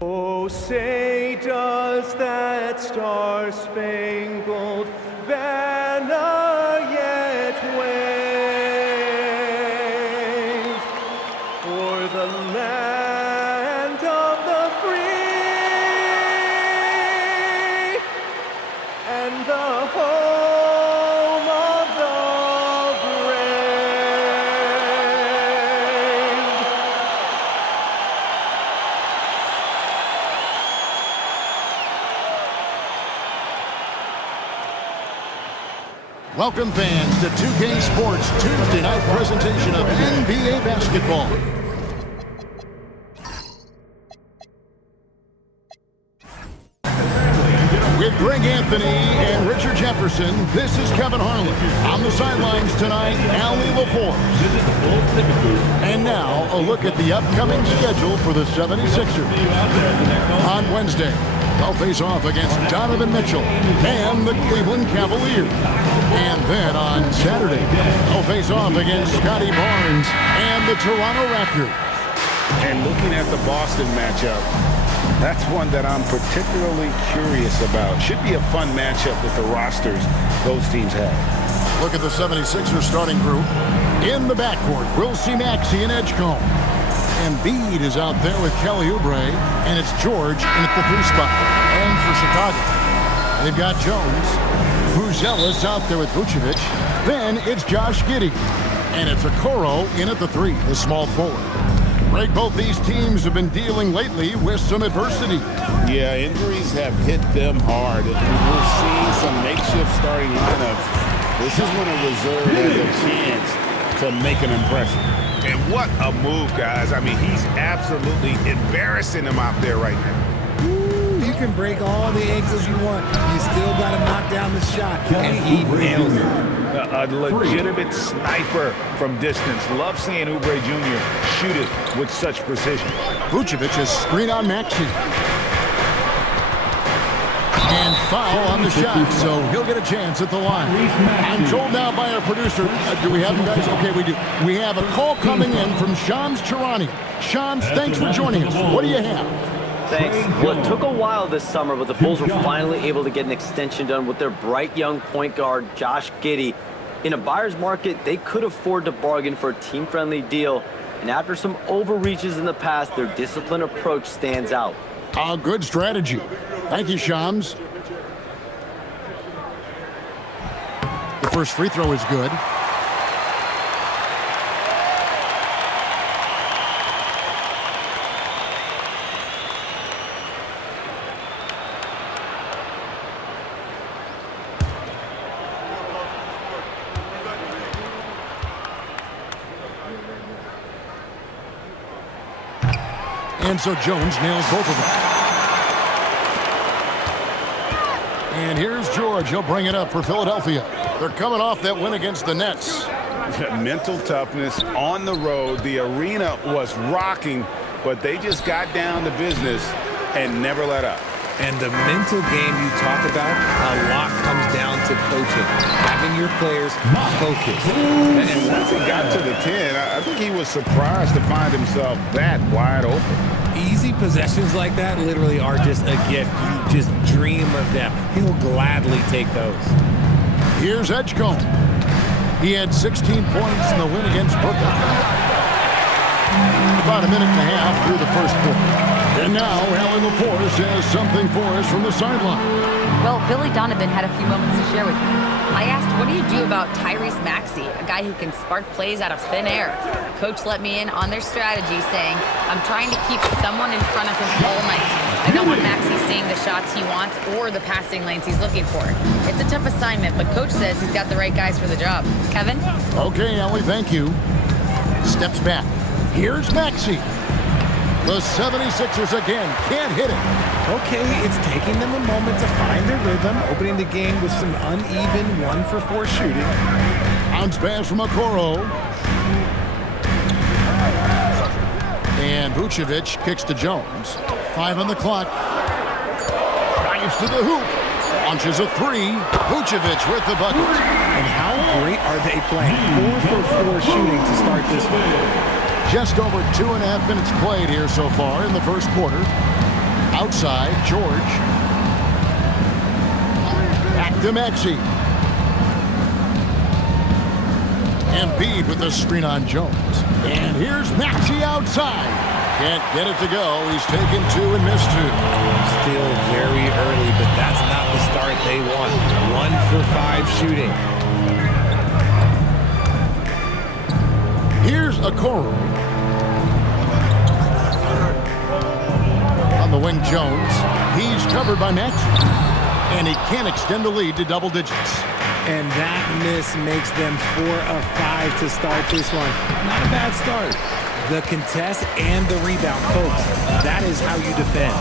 Oh, say does that star-spangled banner yet wave o'er the land of the free and the home of the Welcome fans to 2K Sports Tuesday night presentation of NBA basketball. With Greg Anthony and Richard Jefferson, this is Kevin Harlan. On the sidelines tonight, Allie LaForce. And now, a look at the upcoming schedule for the 76ers. On Wednesday, they'll face off against Donovan Mitchell and the Cleveland Cavaliers. And then on Saturday, they'll face off against Scotty Barnes and the Toronto Raptors. And looking at the Boston matchup, that's one that I'm particularly curious about. Should be a fun matchup with the rosters those teams have. Look at the 76ers starting group. In the backcourt, we'll see Maxey and Edgecombe. Embiid is out there with Kelly Oubre, and it's George in at the 3 spot. And for Chicago, they've got Jones. Buzelis out there with Vucevic. Then it's Josh Giddey. And it's Okoro in at the 3, the small forward. Greg, both these teams have been dealing lately with some adversity. Yeah, injuries have hit them hard. We're seeing some makeshift starting lineups. This is when a reserve has a chance to make an impression. And what a move, guys. I mean, he's absolutely embarrassing them out there right now. You can break all the eggs as you want. You still got to knock down the shot. And he nails it. A legitimate sniper from distance. Love seeing Oubre Jr. shoot it with such precision. Vucevic is screen on Maxey. And foul on the shot, so he'll get a chance at the line. I'm told now by our producer, do we have him, guys? Okay, we do. We have a call coming in from Shams Charania. Shams, thanks for joining us. What do you have? Thanks. Well, it took a while this summer, but the Bulls were finally able to get an extension done with their bright young point guard, Josh Giddey. In a buyer's market, they could afford to bargain for a team-friendly deal, and after some overreaches in the past, their disciplined approach stands out. A good strategy. Thank you, Shams. The first free throw is good. And so Jones nails both of them. And here's George. He'll bring it up for Philadelphia. They're coming off that win against the Nets. Mental toughness on the road. The arena was rocking, but they just got down to business and never let up. And the mental game you talk about, a lot comes down to coaching. Having your players focus. And once he got to the 10, I think he was surprised to find himself that wide open. Easy possessions like that literally are just a gift. You just dream of them. He'll gladly take those. Here's Edgecombe. He had 16 points in the win against Brooklyn. About a minute and a half through the first quarter. And now, Allie LaForce has something for us from the sideline. Well, Billy Donovan had a few moments to share with me. I asked, what do you do about Tyrese Maxey, a guy who can spark plays out of thin air? Coach let me in on their strategy, saying, I'm trying to keep someone in front of him all night. I don't want Maxey seeing the shots he wants or the passing lanes he's looking for. It's a tough assignment, but Coach says he's got the right guys for the job. Kevin? Okay, Allie, thank you. Steps back. Here's Maxey. The 76ers again can't hit it. Okay, it's taking them a moment to find their rhythm, opening the game with some uneven 1-for-4 shooting. Bounce pass from Okoro. And Vucevic kicks to Jones. 5 on the clock. Drives to the hoop. Launches a 3. Vucevic with the bucket. And how great are they playing? 4-for-4 shooting to start this one. Just over 2.5 minutes played here so far in the first quarter. Outside, George. Back to Maxey. Embiid with the screen on Jones. And here's Maxey outside. Can't get it to go. He's taken 2 and missed 2. Still very early, but that's not the start they want. 1 for 5 shooting. Here's Okoro. On the wing, Jones. He's covered by Maxey. And he can't extend the lead to double digits. And that miss makes them 4 of 5 to start this one. Not a bad start. The contest and the rebound, folks. That is how you defend.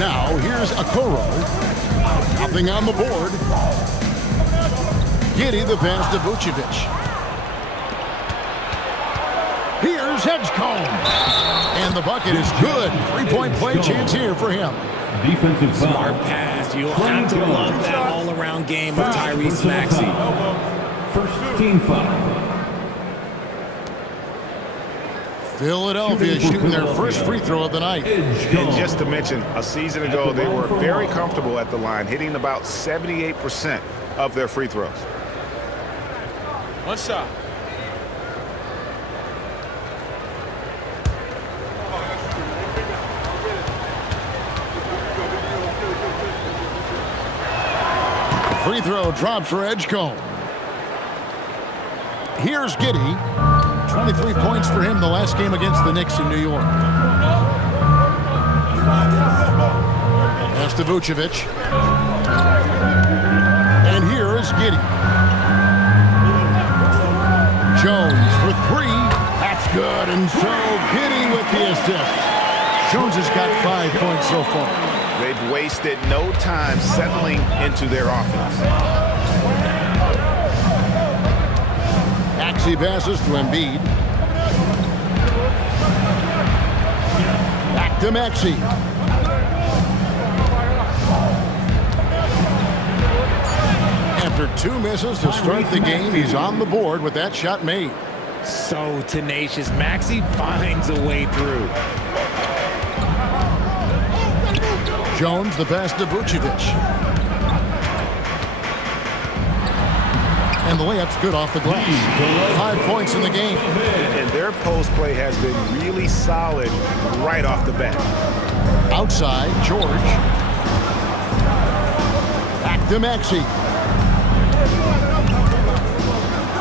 Now, here's Okoro. Nothing on the board. Giddey the pass to Vucevic. Here's Edgecombe. And the bucket is good. 3-point play chance here for him. Defensive foul. Smart pass. You'll have to love that all-around game of Tyrese Maxey. First team foul. Philadelphia shooting their first free throw of the night. And just to mention, a season ago, they were very comfortable at the line, hitting about 78% of their free throws. One shot. Free throw drops for Edgecombe. Here's Giddey. 23 points for him the last game against the Knicks in New York. Pass to Vucevic. And here is Giddey. Jones for 3. That's good. And so Giddey with the assist. Jones has got 5 points so far. They've wasted no time settling into their offense. Maxey passes to Embiid. Back to Maxey. After 2 misses to start the game, he's on the board with that shot made. So tenacious. Maxey finds a way through. Jones the pass to Vucevic. And the layup's good off the glass. 5 points in the game. And their post play has been really solid right off the bat. Outside, George. Back to Maxey.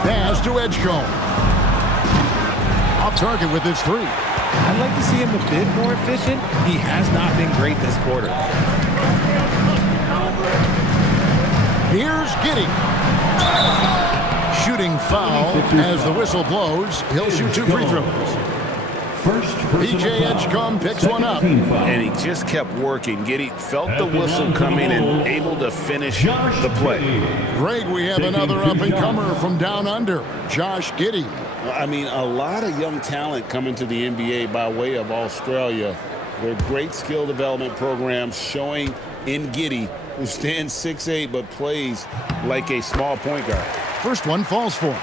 Pass to Edgecombe. Off target with his 3. I'd like to see him a bit more efficient. He has not been great this quarter. Here's Giddey. Shooting foul as the whistle blows. He'll shoot 2 free throws. First PJ Edgecombe picks one up. And he just kept working. Giddey felt the whistle coming and able to finish the play. Greg, we have another up-and-comer from down under, Josh Giddey. I mean, a lot of young talent coming to the NBA by way of Australia. Their great skill development programs showing in Giddey, who stands 6'8" but plays like a small point guard. First one falls for him.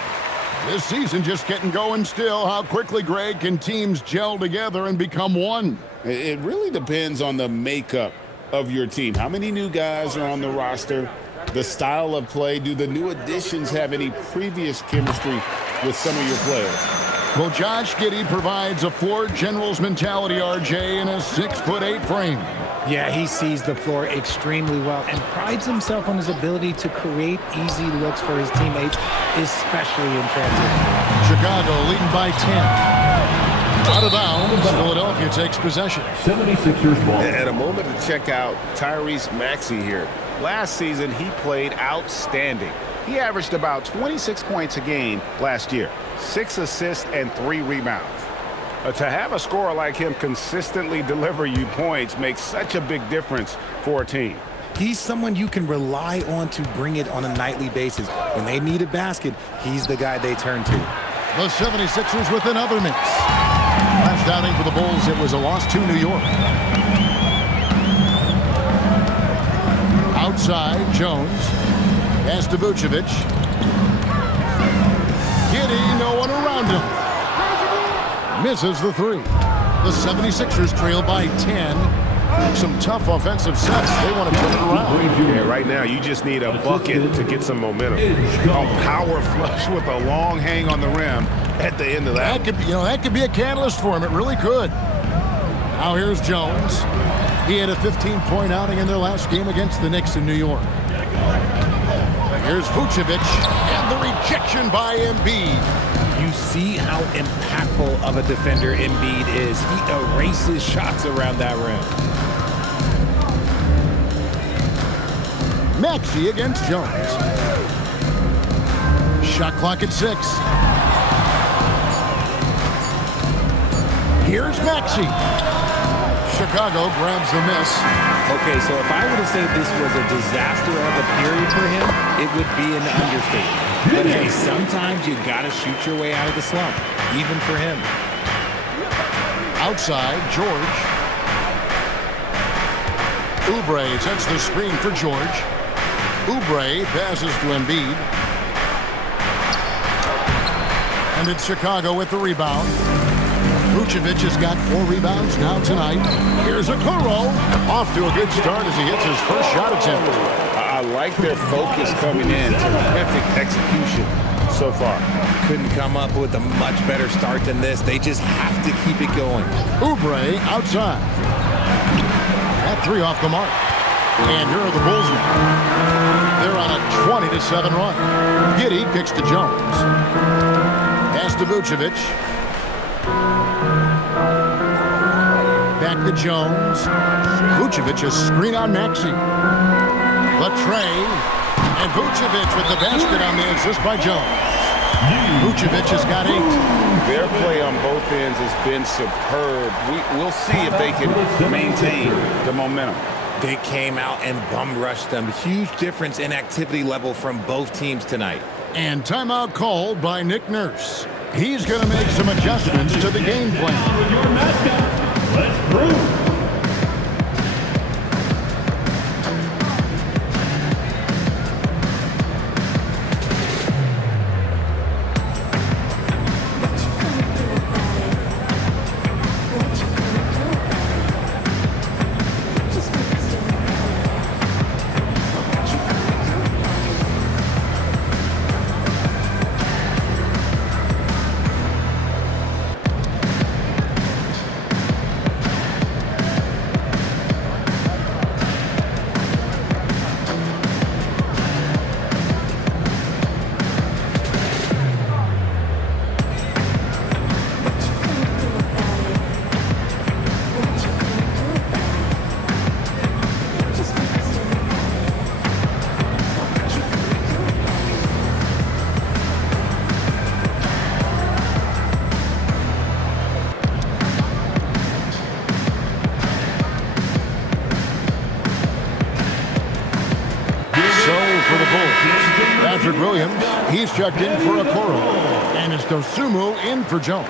This season just getting going still. How quickly, Greg, can teams gel together and become one? It really depends on the makeup of your team. How many new guys are on the roster? The style of play. Do the new additions have any previous chemistry with some of your players? Well, Josh Giddey provides a floor general's mentality, RJ, in a 6'8" frame. Yeah, he sees the floor extremely well and prides himself on his ability to create easy looks for his teammates, especially in transition. Chicago leading by 10. Out of bounds, Philadelphia takes possession. 76ers ball. At a moment to check out Tyrese Maxey here. Last season, he played outstanding. He averaged about 26 points a game last year, 6 assists and 3 rebounds. To have a scorer like him consistently deliver you points makes such a big difference for a team. He's someone you can rely on to bring it on a nightly basis. When they need a basket, he's the guy they turn to. The 76ers with another miss. Last outing for the Bulls, it was a loss to New York. Outside, Jones. Pass to Vucevic. Giddey, no one around him. misses the three. The 76ers trail by 10. Some tough offensive sets. They want to turn it around. Yeah, right now you just need a bucket to get some momentum. A power flush with a long hang on the rim at the end of that. That could be a catalyst for him. It really could. Now here's Jones. He had a 15-point outing in their last game against the Knicks in New York. Here's Vucevic, and the rejection by Embiid. You see how impactful of a defender Embiid is. He erases shots around that rim. Maxey against Jones. Shot clock at 6. Here's Maxey. Chicago grabs the miss. Okay, so if I were to say this was a disaster of a period for him, it would be an understatement. But hey, sometimes you gotta shoot your way out of the slump, even for him. Outside, George. Oubre sets the screen for George. Oubre passes to Embiid. And it's Chicago with the rebound. Vucevic has got 4 rebounds now tonight. Here's Okoro. Off to a good start as he hits his first shot attempt. I like their focus coming in. Terrific execution so far. Couldn't come up with a much better start than this. They just have to keep it going. Oubre outside. That 3 off the mark. And here are the Bulls now. They're on a 20-7 run. Giddey kicks to Jones. Pass to Vucevic. Back to Jones. Vucevic a screen on Maxey. The tray. And Vucevic with the basket on the assist by Jones. Vucevic has got 8. Their play on both ends has been superb. We'll see if they can maintain the momentum. They came out and bum rushed them. Huge difference in activity level from both teams tonight. And timeout called by Nick Nurse. He's going to make some adjustments to the game plan. With your mascot, Les Brown. Patrick Williams, he's checked in for Okoro. And it's Dosunmu in for Jones.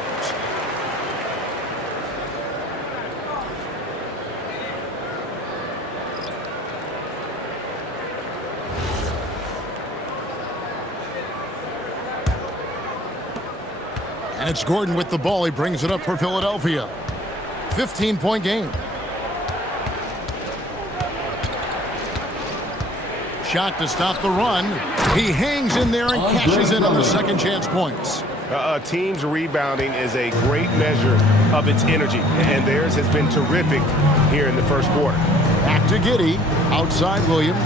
And it's Gordon with the ball. He brings it up for Philadelphia. 15-point game. Shot to stop the run. He hangs in there and cashes in on the second chance points. A team's rebounding is a great measure of its energy, and theirs has been terrific here in the first quarter. Back to Giddey. Outside Williams.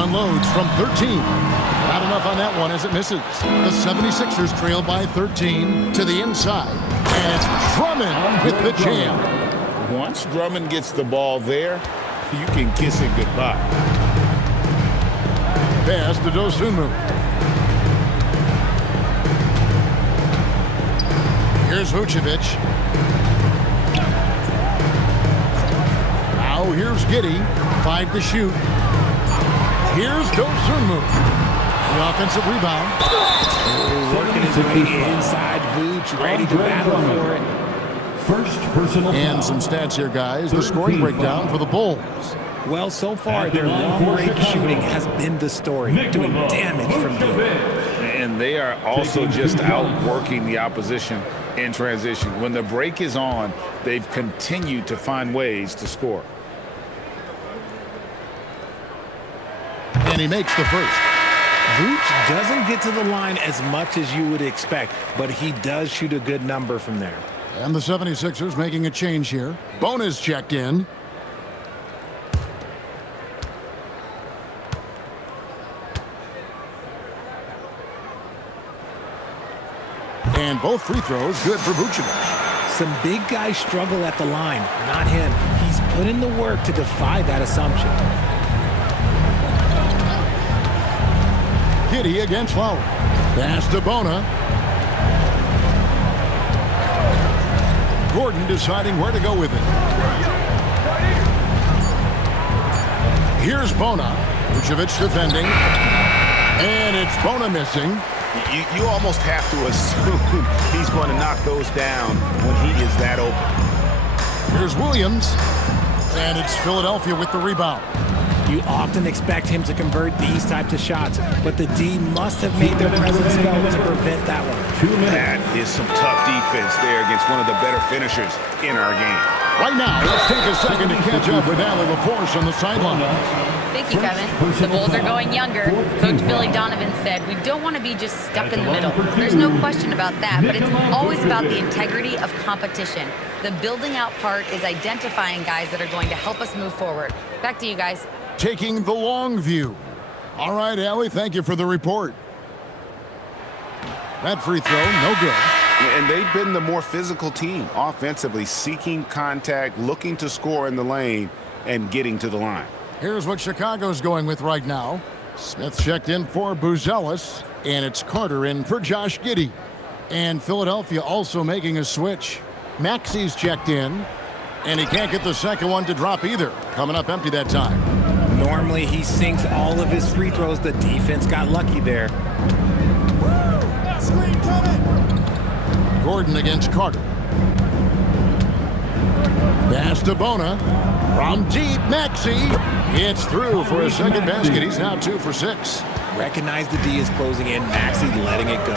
Unloads from 13. Not enough on that one as it misses. The 76ers trail by 13 to the inside. And it's Drummond with the jam. Once Drummond gets the ball there, you can kiss it goodbye. Pass to Dosunmu. Here's Vucevic. Now here's Giddey. 5 to shoot. Here's Dosunmu. The offensive rebound. Working his way inside Vooch, ready to battle for it. First personal And foul. some stats here, guys. The scoring breakdown for the Bulls. Well, so far, At the their line for long-range Chicago, shooting has been the story, Nikola doing damage from deep. And and they are also just outworking the opposition in transition. When the break is on, they've continued to find ways to score. And he makes the first. Vooch doesn't get to the line as much as you would expect, but he does shoot a good number from there. And the 76ers making a change here. Bona's checked in. And both free throws good for Vucevic. Some big guys struggle at the line, not him. He's put in the work to defy that assumption. Giddey against Lowry. Pass to Bona. Gordon deciding where to go with it. Here's Bona. Vucevic defending. And it's Bona missing. You almost have to assume he's going to knock those down when he is that open. Here's Williams. And it's Philadelphia with the rebound. You often expect him to convert these types of shots, but the D must have made their presence felt to prevent that one. That is some tough defense there against one of the better finishers in our game. Right now, let's take a second to catch up with Allie LaForce on the sideline. Thank you, Kevin. The Bulls are going younger. Coach Billy Donovan said, we don't want to be just stuck in the middle. There's no question about that, but it's always about the integrity of competition. The building out part is identifying guys that are going to help us move forward. Back to you guys. Taking the long view. All right, Allie, thank you for the report. That free throw, no good. And they've been the more physical team offensively, seeking contact, looking to score in the lane, and getting to the line. Here's what Chicago's going with right now. Smith checked in for Buzelis, and it's Carter in for Josh Giddey. And Philadelphia also making a switch. Maxey's checked in, and he can't get the second one to drop either. Coming up empty that time. Normally, he sinks all of his free throws. The defense got lucky there. Gordon against Carter. Pass to Bona. From deep, Maxey. It's through for a second basket. He's now 2 for 6. Recognize the D is closing in. Maxey letting it go.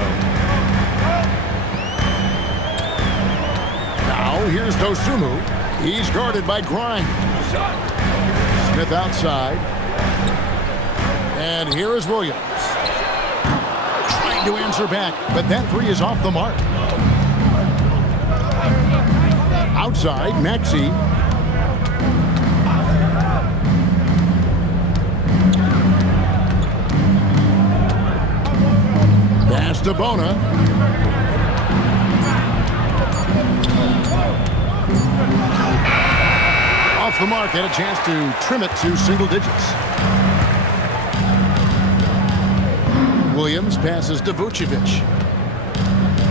Now, here's Dosunmu. He's guarded by Grimes. Smith outside. And here is Williams. Trying to answer back, but that three is off the mark. Outside, Maxey. Pass to Bona. Off the mark, had a chance to trim it to single digits. Williams passes to Vucevic.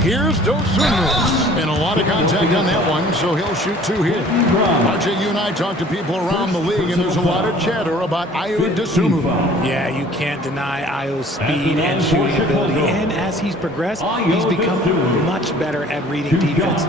Here's Dosunmu. And a lot of contact on that one, so he'll shoot 2 here. RJ, you and I talk to people around the league, and there's a lot of chatter about Ayo Dosunmu. Yeah, you can't deny Ayo's speed and shooting ability. And as he's progressed, he's become much better at reading defenses.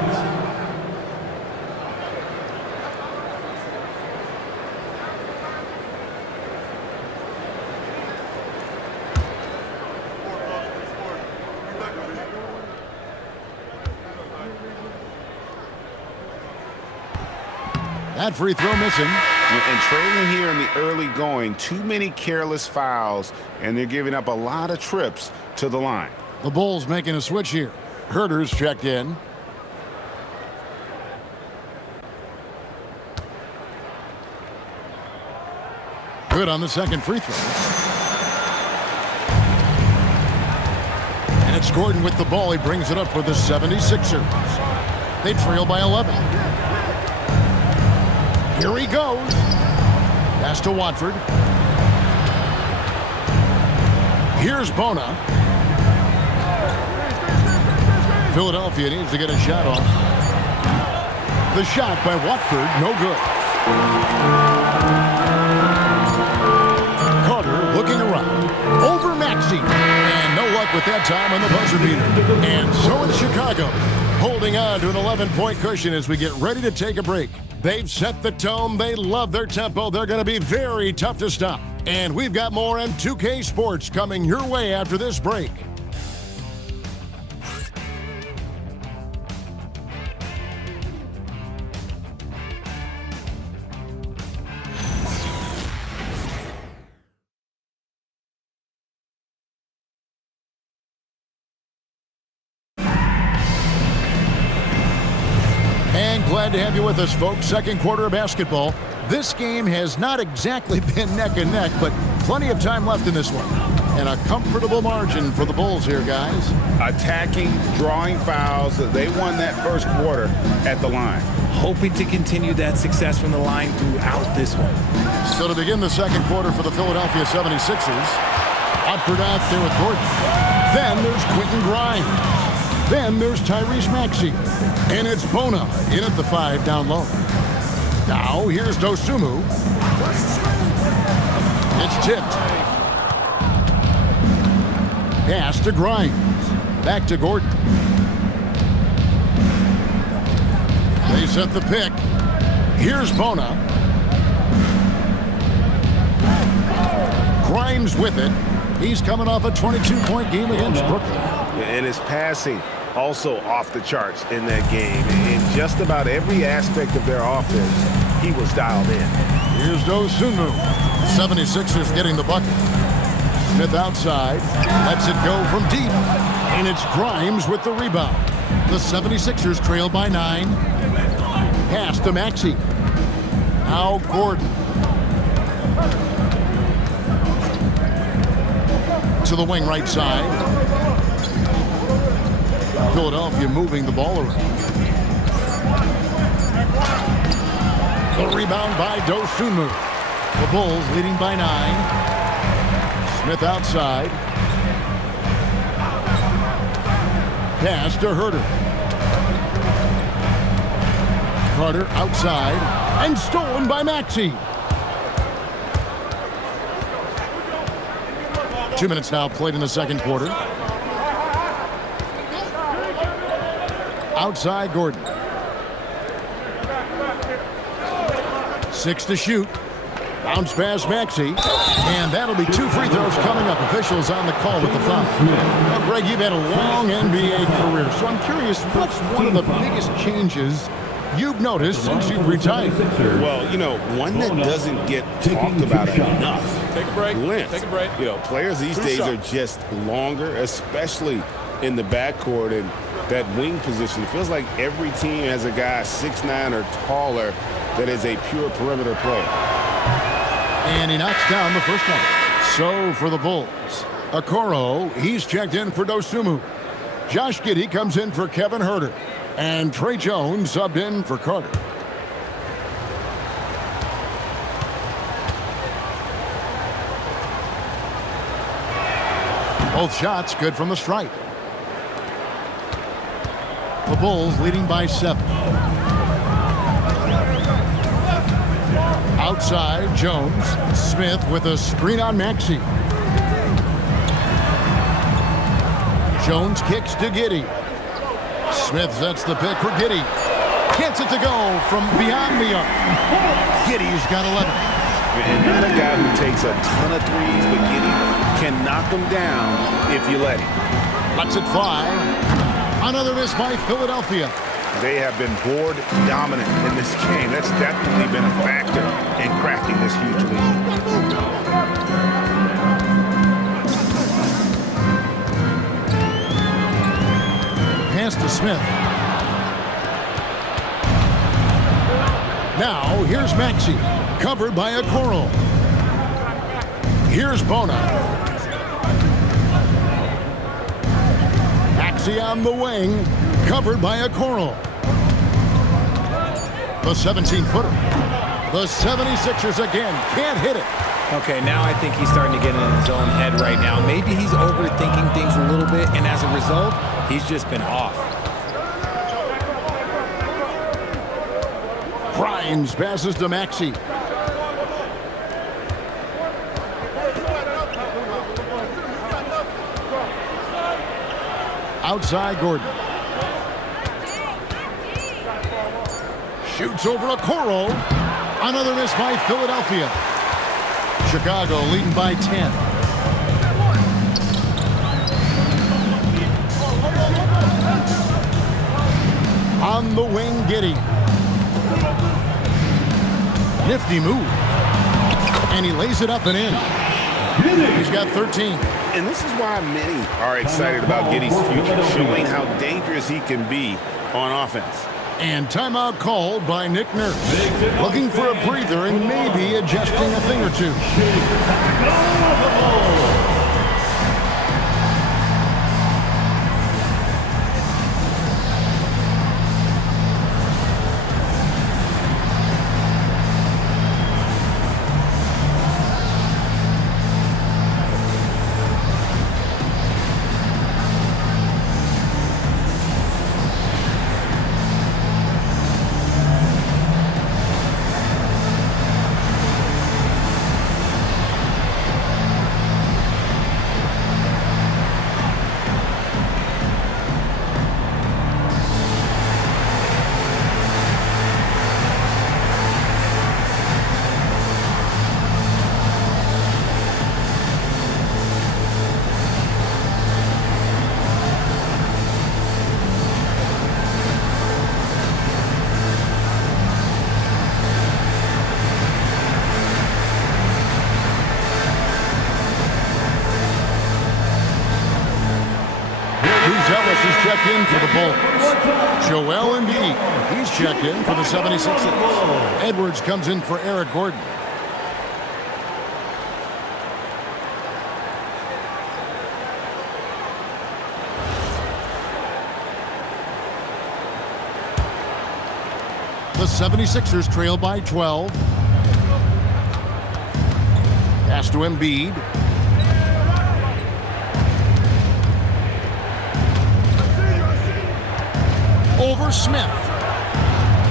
That free throw missing. And trailing here in the early going, too many careless fouls, and they're giving up a lot of trips to the line. The Bulls making a switch here. Herter's checked in. Good on the second free throw. And it's Gordon with the ball. He brings it up for the 76ers. They trail by 11. Here he goes. Pass to Watford. Here's Bona. Philadelphia needs to get a shot off. The shot by Watford, no good. Carter looking around. Over Maxey. And no luck with that time on the buzzer beater. And so it's Chicago, holding on to an 11-point cushion as we get ready to take a break. They've set the tone. They love their tempo. They're going to be very tough to stop. And we've got more M2K Sports coming your way after this break. And glad to have you with us, folks. Second quarter of basketball. This game has not exactly been neck and neck, but plenty of time left in this one. And a comfortable margin for the Bulls here, guys. Attacking, drawing fouls. They won that first quarter at the line. Hoping to continue that success from the line throughout this one. So to begin the second quarter for the Philadelphia 76ers, Otford out there with Gordon. Then there's Quentin Grimes. Then there's Tyrese Maxey. And it's Bona in at the 5 down low. Now here's Dosunmu. It's tipped. Pass to Grimes. Back to Gordon. They set the pick. Here's Bona. Grimes with it. He's coming off a 22-point game against Brooklyn. And his passing also off the charts in that game. In just about every aspect of their offense, he was dialed in. Here's Dosunmu. 76ers getting the bucket. Smith outside. Lets it go from deep. And it's Grimes with the rebound. The 76ers trail by 9. Pass to Maxey. Now Gordon. To the wing right side. Philadelphia moving the ball around. The rebound by Dosunmu. The Bulls leading by 9. Smith outside. Pass to Herter. Carter outside. And stolen by Maxey. 2 minutes now played in the second quarter. Outside Gordon. 6 to shoot. Bounce pass Maxey. And that'll be 2 free throws coming up. Officials on the call with the foul. Well, Greg, you've had a long NBA career, so I'm curious, what's one of the biggest changes you've noticed since you've retired? Well, you know, one that doesn't get talked about enough. Take a break. Length. Take a break. You know, players these days are just longer, especially in the backcourt and that wing position. It feels like every team has a guy 6'9" or taller that is a pure perimeter player. And he knocks down the first one. So for the Bulls, Okoro, he's checked in for Dosunmu. Josh Giddey comes in for Kevin Herter. And Trey Jones subbed in for Carter. Both shots good from the stripe. The Bulls leading by 7. Outside, Jones. Smith with a screen on Maxey. Jones kicks to Giddey. Smith sets the pick for Giddey. Gets it to go from beyond the arc. Giddey's got 11. And not a guy who takes a ton of threes, but Giddey can knock them down if you let him. Lets it fly. Another miss by Philadelphia. They have been board dominant in this game. That's definitely been a factor in crafting this huge lead. Pass to Smith. Now, here's Maxey. Covered by Okoro. Here's Bona. Maxey on the wing. Covered by Okoro. The 17-footer. The 76ers again can't hit it. Okay, now I think he's starting to get in his own head right now. Maybe he's overthinking things a little bit, and as a result, he's just been off. Grimes passes to Maxey. Outside Gordon. Shoots over Okoro. Another miss by Philadelphia. Chicago leading by 10. On the wing, Giddey. Nifty move. And he lays it up and in. He's got 13. And this is why many are excited about Giddey's future, showing how dangerous he can be on offense. And timeout called by Nick Nurse. Looking for a breather and maybe adjusting a thing or two. Ellis is checked in for the Bulls. Joel Embiid, he's checked in for the 76ers. Edwards comes in for Eric Gordon. The 76ers trail by 12. Pass to Embiid. Over Smith.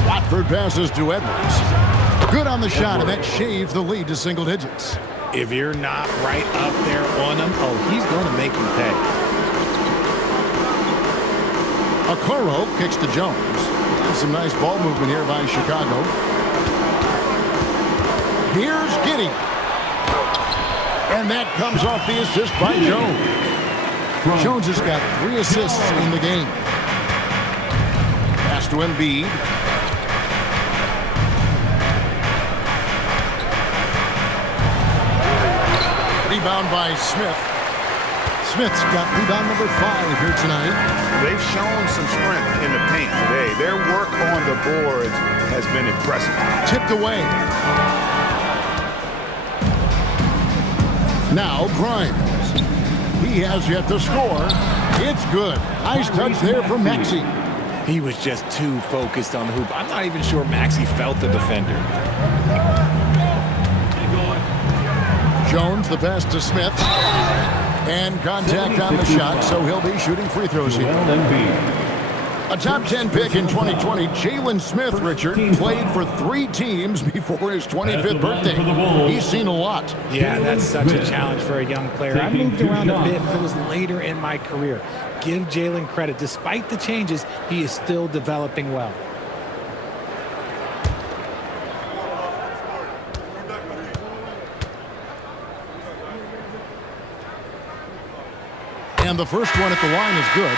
Watford passes to Edwards. Good on the shot, and that shaves the lead to single digits. If you're not right up there on him, oh, he's going to make you pay. Okoro kicks to Jones. Some nice ball movement here by Chicago. Here's Giddey. And that comes off the assist by Jones. Jones has got 3 assists in the game. Pass to Embiid. Rebound by Smith. Smith's got rebound number 5 here tonight. They've shown some strength in the paint today. Their work on the boards has been impressive. Tipped away. Now Grimes. He has yet to score. It's good. Nice touch there from Maxey. He was just too focused on the hoop. I'm not even sure Maxey felt the defender. Jones, the pass to Smith. And contact on the shot, so he'll be shooting free throws here. A top 10 pick in 2020, Jalen Smith, Richard, played for 3 teams before his 25th birthday. He's seen a lot. Yeah, that's such a challenge for a young player. I moved around a bit, but it was later in my career. Give Jalen credit. Despite the changes, he is still developing well. And the first one at the line is good.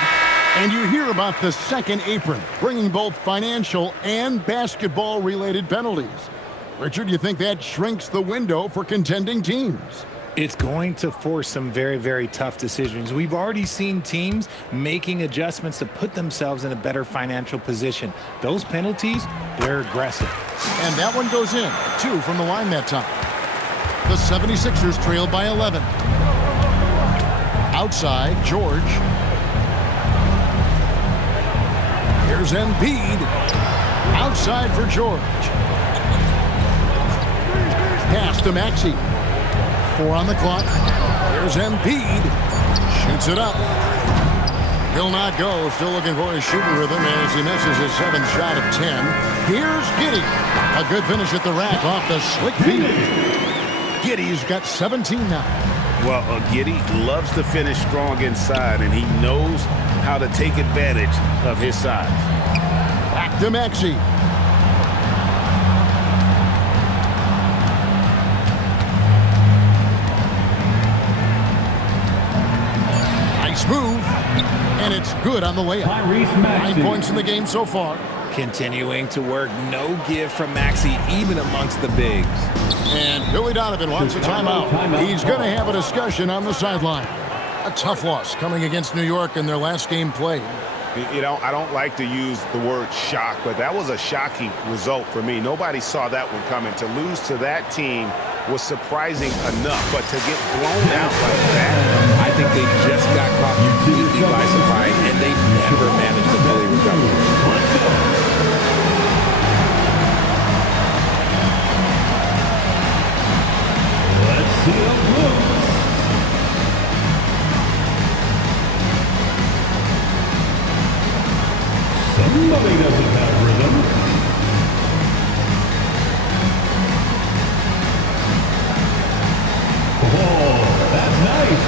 And you hear about the second apron, bringing both financial and basketball-related penalties. Richard, you think that shrinks the window for contending teams? It's going to force some very, very tough decisions. We've already seen teams making adjustments to put themselves in a better financial position. Those penalties, they're aggressive. And that one goes in. 2 from the line that time. The 76ers trail by 11. Outside, George. Here's Embiid. Outside for George. Pass to Maxey. 4 on the clock. Here's Embiid. Shoots it up. He'll not go. Still looking for his shooting rhythm as he misses his 7th shot of 10. Here's Giddey. A good finish at the rack off the slick feed. Giddey's got 17 now. Well, Giddey loves to finish strong inside, and he knows how to take advantage of his size. Back to Maxey. Nice move. And it's good on the layup. 9 points in the game so far. Continuing to work, no give from Maxey, even amongst the bigs. And Billy Donovan wants a timeout. He's going to have a discussion on the sideline. A tough loss coming against New York in their last game played. You know, I don't like to use the word shock, but that was a shocking result for me. Nobody saw that one coming. To lose to that team was surprising enough, but to get blown out like that. I think they just got caught completely by surprise, and they never managed to fully recover. Let's go. Let's see up close. Somebody doesn't have rhythm. Oh, that's nice.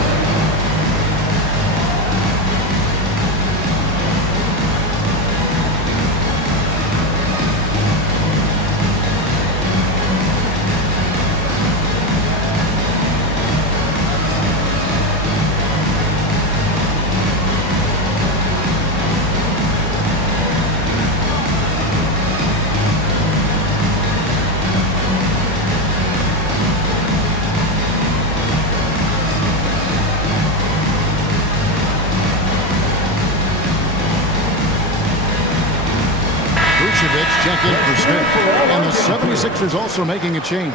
Vucevic checked in for Smith. And the 76ers also making a change.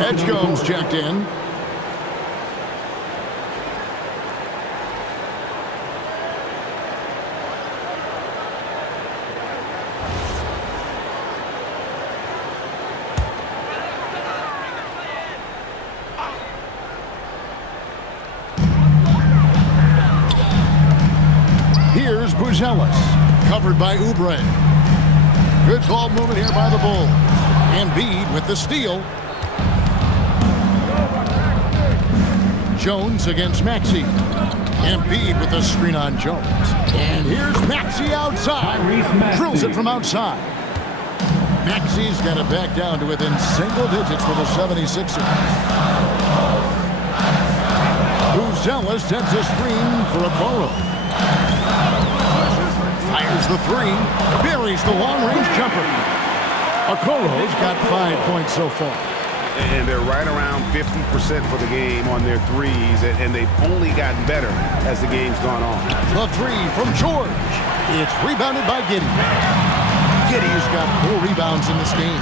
Edgecombe's checked in. Here's Buzelis, covered by Oubre. Good ball movement here by the Bulls. Embiid with the steal. Jones against Maxey. Embiid with the screen on Jones. And here's Maxey outside. Drills it from outside. Maxey's got it back down to within single digits for the 76ers. Buzelis sends a screen for Okoro. Fires the three, buries the long-range jumper. Okoro's got 5 points so far. And they're right around 50% for the game on their threes, and they've only gotten better as the game's gone on. The three from George. It's rebounded by Giddey. Giddey's got 4 rebounds in this game.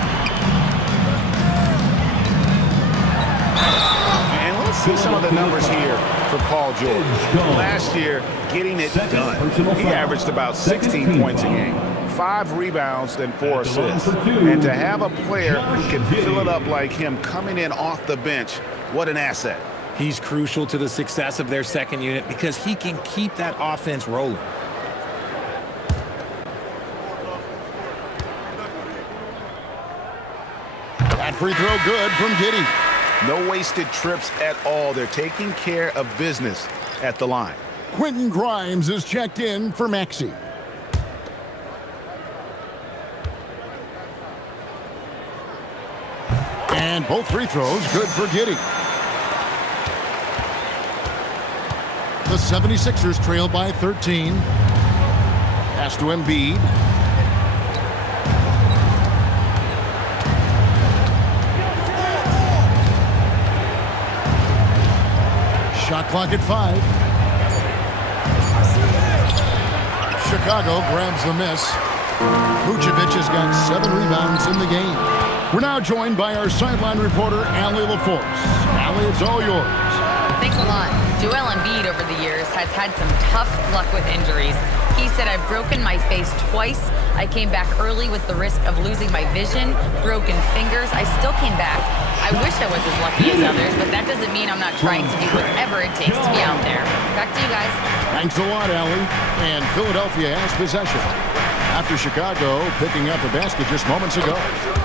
And let's see some of the numbers here for Paul George. Last year, getting it done. He averaged about 16 points a game, 5 rebounds and 4 assists. And to have a player who can fill it up like him coming in off the bench, what an asset. He's crucial to the success of their second unit because he can keep that offense rolling. That free throw good from Giddey. No wasted trips at all. They're taking care of business at the line. Quentin Grimes is checked in for Maxey. And both free throws good for Giddey. The 76ers trail by 13. Pass to Embiid. Shot clock at 5. Chicago grabs the miss. Vucevic has got 7 rebounds in the game. We're now joined by our sideline reporter, Allie LaForce. Allie, it's all yours. Thanks a lot. Joel Embiid over the years has had some tough luck with injuries. He said, I've broken my face twice. I came back early with the risk of losing my vision, broken fingers. I still came back. I wish I was as lucky as others, but that doesn't mean I'm not trying to do whatever it takes to be out there. Back to you guys. Thanks a lot, Allie. And Philadelphia has possession. After Chicago picking up a basket just moments ago.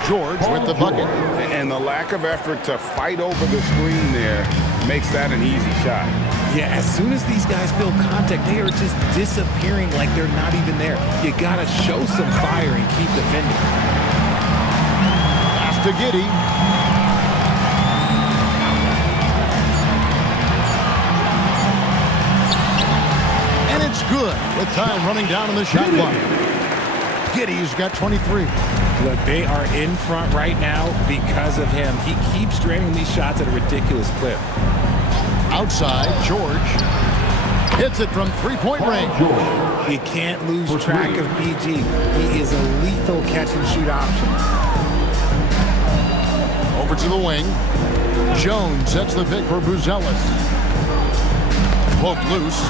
George with the bucket. And the lack of effort to fight over the screen there makes that an easy shot. Yeah, as soon as these guys feel contact, they are just disappearing like they're not even there. You gotta show some fire and keep defending. Pass to Giddey. And it's good with time running down on the shot clock. Giddey's got 23. Look, they are in front right now because of him. He keeps draining these shots at a ridiculous clip. Outside, George. Hits it from three-point range. You can't lose track of BG. He is a lethal catch-and-shoot option. Over to the wing. Jones sets the pick for Buzelis. Poked loose.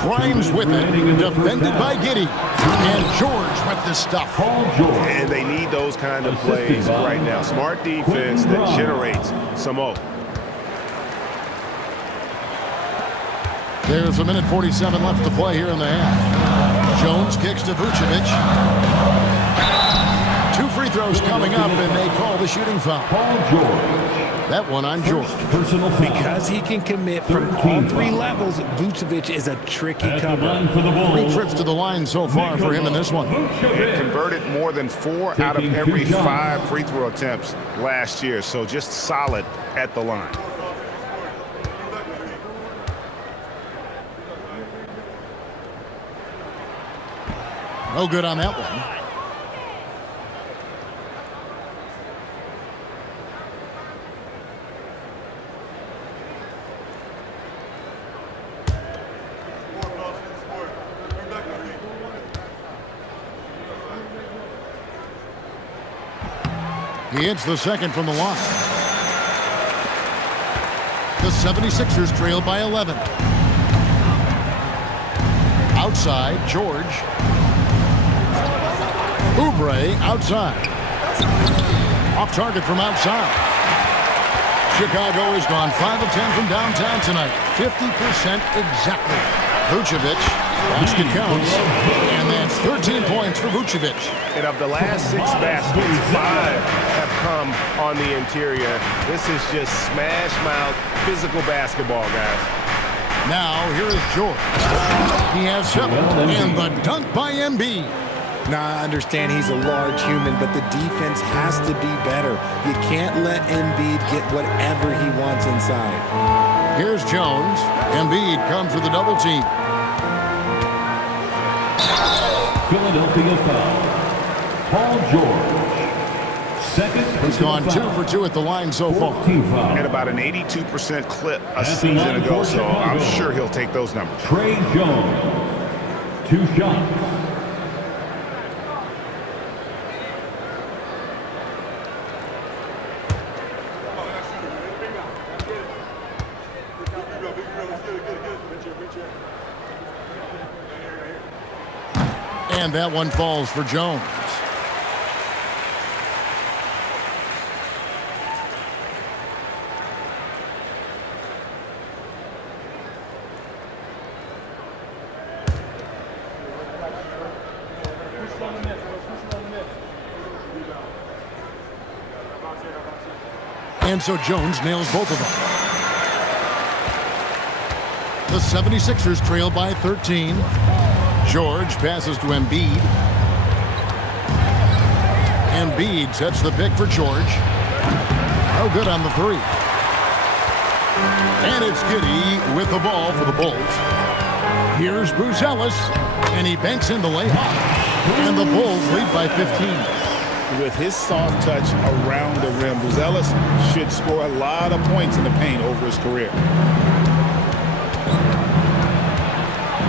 Grimes with it. Defended by Giddey. And George with the stuff. And they need those kind of plays right now. Smart defense that generates some hope. There's a minute 47 left to play here in the half. Jones kicks to Vucevic. 2 free throws coming up, and they call the shooting foul. That one on George. Because he can commit from all 3 levels, Vucevic is a tricky cover. 3 trips to the line so far for him in this one. It converted more than 4 out of every 5 free throw attempts last year, so just solid at the line. No good on that one. He hits the second from the line. The 76ers trail by 11. Outside, George. Oubre outside. Off target from outside. Chicago has gone 5 of 10 from downtown tonight. 50% exactly. Vucevic, basket counts, and that's 13 points for Vucevic. And of the last 6 baskets, 5 have come on the interior. This is just smash mouth physical basketball, guys. Now here is George. He has 7, and the dunk by Embiid. Now, I understand he's a large human, but the defense has to be better. You can't let Embiid get whatever he wants inside. Here's Jones. Embiid comes with a double team. Philadelphia foul. Paul George. Second. He's gone 2 for 2 at the line so far. At about an 82% clip a season ago, so I'm sure he'll take those numbers. Trey Jones. 2 shots. And that one falls for Jones. And so Jones nails both of them. The 76ers trail by 13. George passes to Embiid. Embiid sets the pick for George. No good on the 3. And it's Giddey with the ball for the Bulls. Here's Buzelis, and he banks in the layup. And the Bulls lead by 15. With his soft touch around the rim, Buzelis should score a lot of points in the paint over his career.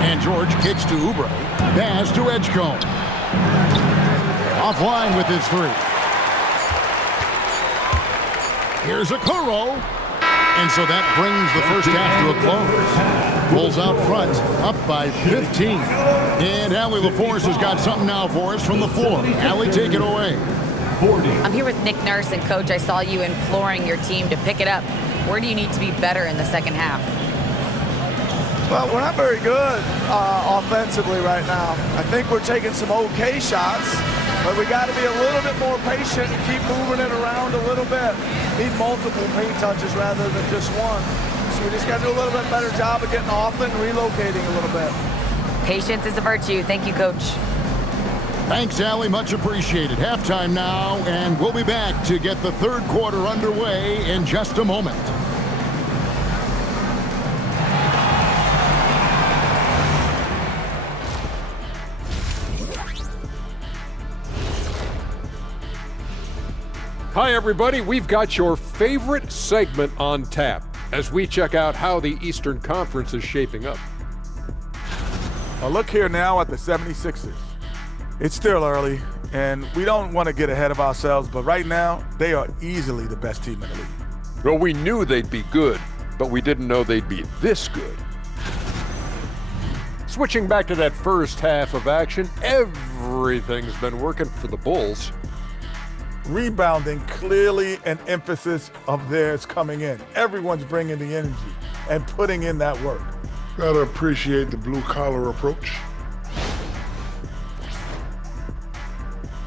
And George kicks to Oubre. Pass to Edgecombe. Offline with his 3. Here's Okoro. And so that brings the first half to a close. Bulls out front, up by 15. And Allie LaForce has got something now for us from the floor. Allie, take it away. I'm here with Nick Nurse, and Coach, I saw you imploring your team to pick it up. Where do you need to be better in the second half? Well, we're not very good offensively right now. I think we're taking some okay shots, but we got to be a little bit more patient and keep moving it around a little bit. Need multiple paint touches rather than just one. So we just got to do a little bit better job of getting off and relocating a little bit. Patience is a virtue. Thank you, Coach. Thanks, Allie. Much appreciated. Halftime now, and we'll be back to get the third quarter underway in just a moment. Hi, everybody. We've got your favorite segment on tap. as we check out how the Eastern Conference is shaping up. A look here now at the 76ers. It's still early, and we don't want to get ahead of ourselves, but right now, they are easily the best team in the league. Well, we knew they'd be good, but we didn't know they'd be this good. Switching back to that first half of action, everything's been working for the Bulls. Rebounding, clearly an emphasis of theirs coming in. Everyone's bringing the energy and putting in that work. Gotta appreciate the blue-collar approach.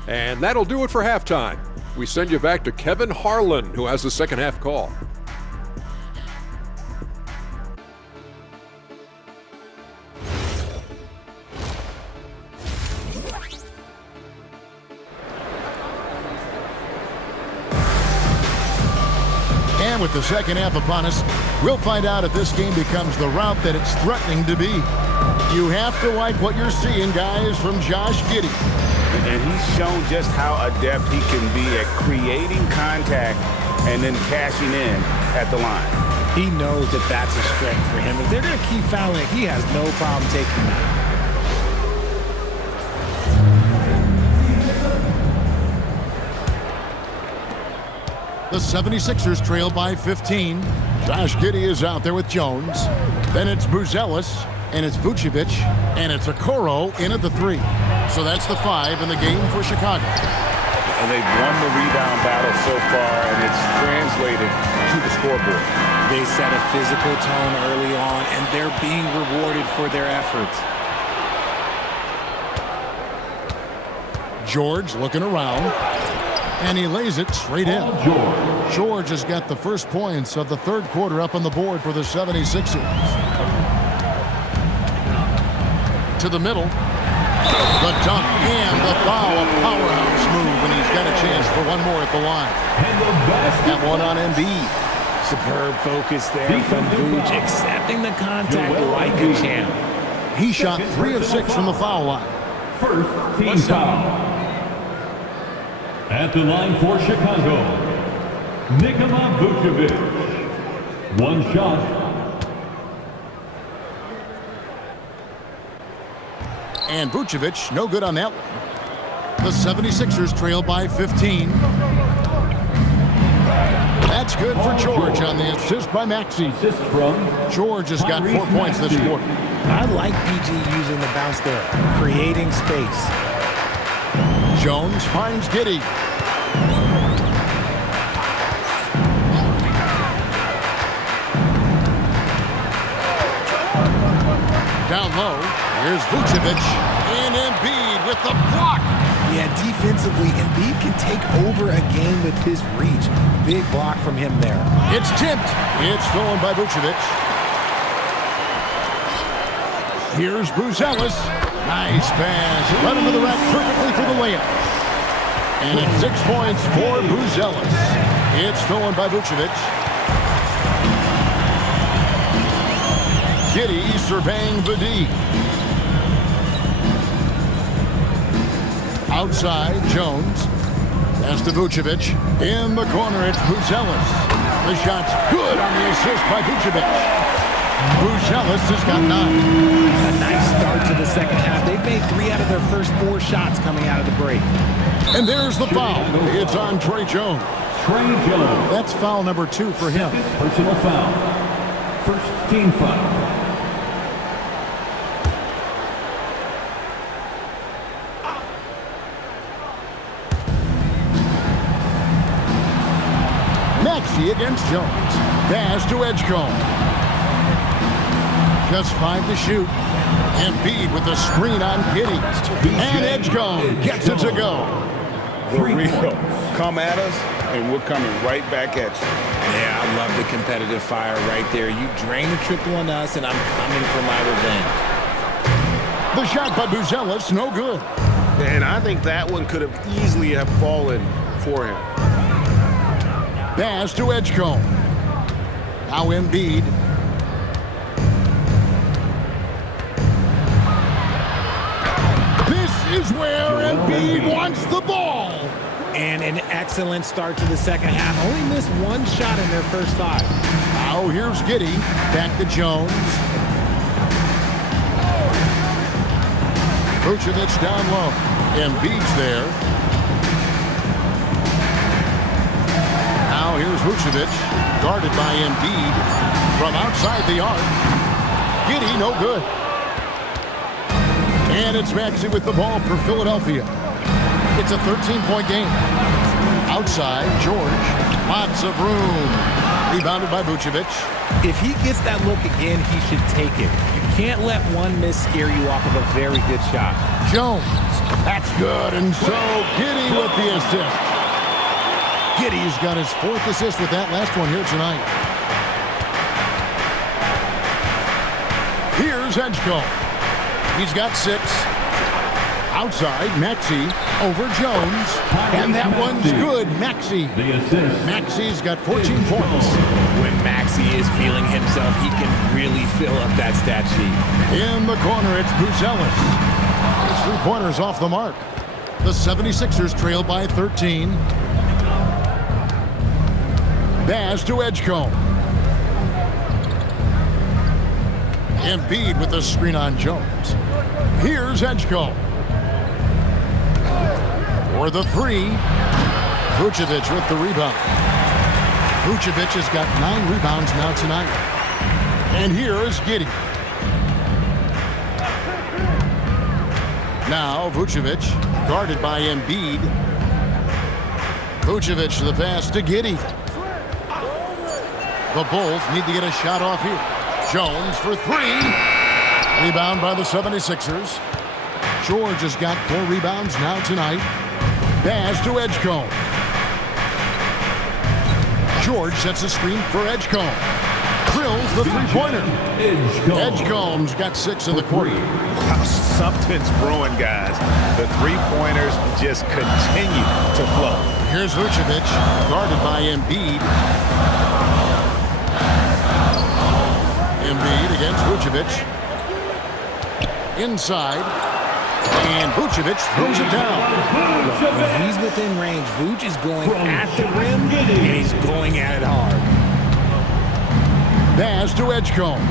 And that'll do it for halftime. We send you back to Kevin Harlan, who has the second half call. And with the second half upon us, we'll find out if this game becomes the route that it's threatening to be. You have to like what you're seeing, guys, from Josh Giddey. And he's shown just how adept he can be at creating contact and then cashing in at the line. He knows that that's a strength for him. If they're going to keep fouling, he has no problem taking that. The 76ers trail by 15. Josh Giddey is out there with Jones. Then it's Buzelis, and it's Vucevic, and it's Okoro in at the 3. So that's the 5 in the game for Chicago. And they've won the rebound battle so far, and it's translated to the scoreboard. They set a physical tone early on, and they're being rewarded for their efforts. George looking around, and he lays it straight in. George has got the first points of the third quarter up on the board for the 76ers. To the middle. The dunk and the foul. A powerhouse move, and he's got a chance for one more at the line. That one on Embiid. Superb focus there from Vooch, accepting the contact like a champ. He shot 3 of 6 from the foul line. First team foul. At the line for Chicago, Nikola Vucevic. One shot. And Vucevic, no good on that one. The 76ers trail by 15. That's good for George on the assist by Maxey. Assist from George has got 4 points this quarter. I like PG using the bounce there, creating space. Jones finds Giddey. Down low, here's Vucevic, and Embiid with the block. Yeah, defensively, Embiid can take over a game with his reach. Big block from him there. It's tipped. It's stolen by Vucevic. Here's Buzelis. Nice pass. Right into the rack perfectly for the layup. And it's 6 points for Buzelis. It's stolen by Vucevic. Giddey surveying the D. Outside, Jones. Pass to Vucevic. In the corner, it's Buzelis. The shot's good on the assist by Vucevic. Buzelis has got 9. A nice start to the second half. They've made 3 out of their first 4 shots coming out of the break. And there's the foul. It's on Tre Jones. Tre Jones. That's foul number 2 for him. Personal foul. First team foul. Maxey against Jones. Pass to Edgecombe. Just 5 to shoot. Embiid with the screen on Giddey. And Edgecombe gets it to go. The real. Come at us, and we're coming right back at you. Yeah, I love the competitive fire right there. You drain a triple on us, and I'm coming for my revenge. The shot by Buzelis, no good. And I think that one could have easily have fallen for him. Pass to Edgecombe. Now Embiid. This is where Embiid wants the ball. And an excellent start to the second half. Only missed one shot in their first 5. Now here's Giddey. Back to Jones. Vucevic down low. Embiid's there. Now here's Vucevic. Guarded by Embiid. From outside the arc. Giddey, no good. And it's Maxey with the ball for Philadelphia. It's a 13-point game. Outside, George. Lots of room. Rebounded by Vucevic. If he gets that look again, he should take it. You can't let one miss scare you off of a very good shot. Jones. That's good. And so Giddey with the assist. Giddey's got his 4th assist with that last one here tonight. Here's Edgecombe. He's got 6. Outside, Maxey over Jones. And that one's good. Maxey. Maxey's got 14 points. When Maxey is feeling himself, he can really fill up that stat sheet. In the corner, it's Bruce Ellis. His 3-pointers off the mark. The 76ers trail by 13. Baz to Edgecombe. Embiid with the screen on Jones. Here's Edgecombe. For the 3. Vucevic with the rebound. Vucevic has got 9 rebounds now tonight. And here is Giddey. Now Vucevic, guarded by Embiid. Vucevic the pass to Giddey. The Bulls need to get a shot off here. Jones for 3. Rebound by the 76ers. George has got 4 rebounds now tonight. Baz to Edgecombe. George sets a screen for Edgecombe. Drills the 3-pointer. Edgecombe's got 6 in the quarter. Wow, something's brewing, guys. The 3-pointers just continue to flow. Here's Vucevic, guarded by Embiid. Embiid against Vucevic. Inside. And Vucevic throws it down. When he's within range, Vuce is going at the rim, and he's going at it hard. Baz to Edgecombe.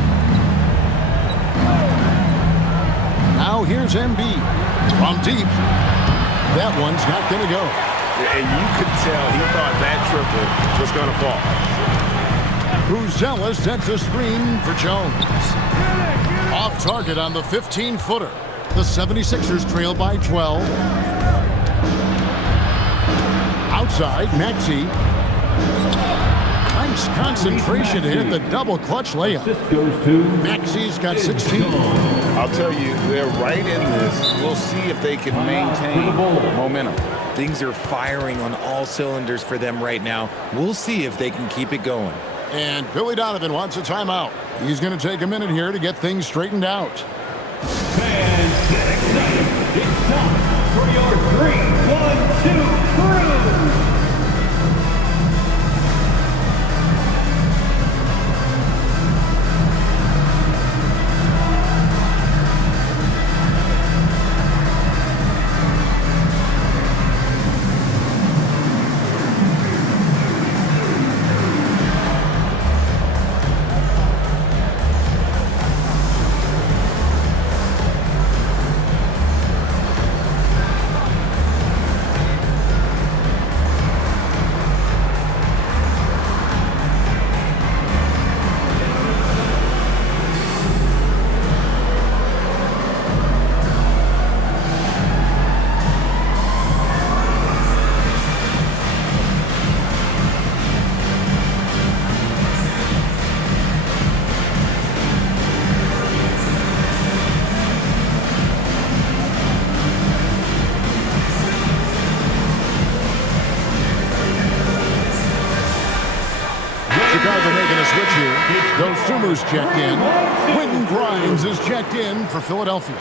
Now here's Embiid. From deep. That one's not going to go. And you could tell he thought that triple was going to fall. Bruce sets a screen for Jones. Off target on the 15-footer. The 76ers trail by 12. Outside, Maxey. Nice concentration to hit the double clutch layup. Maxey's got 16. I'll tell you, they're right in this. We'll see if they can maintain momentum. Things are firing on all cylinders for them right now. We'll see if they can keep it going. And Billy Donovan wants a timeout. He's going to take a minute here to get things straightened out. Fans, get excited. It's time for your 3-1-2 crew. Switch here. Those Summers checked in. Quentin Grimes is checked in for Philadelphia.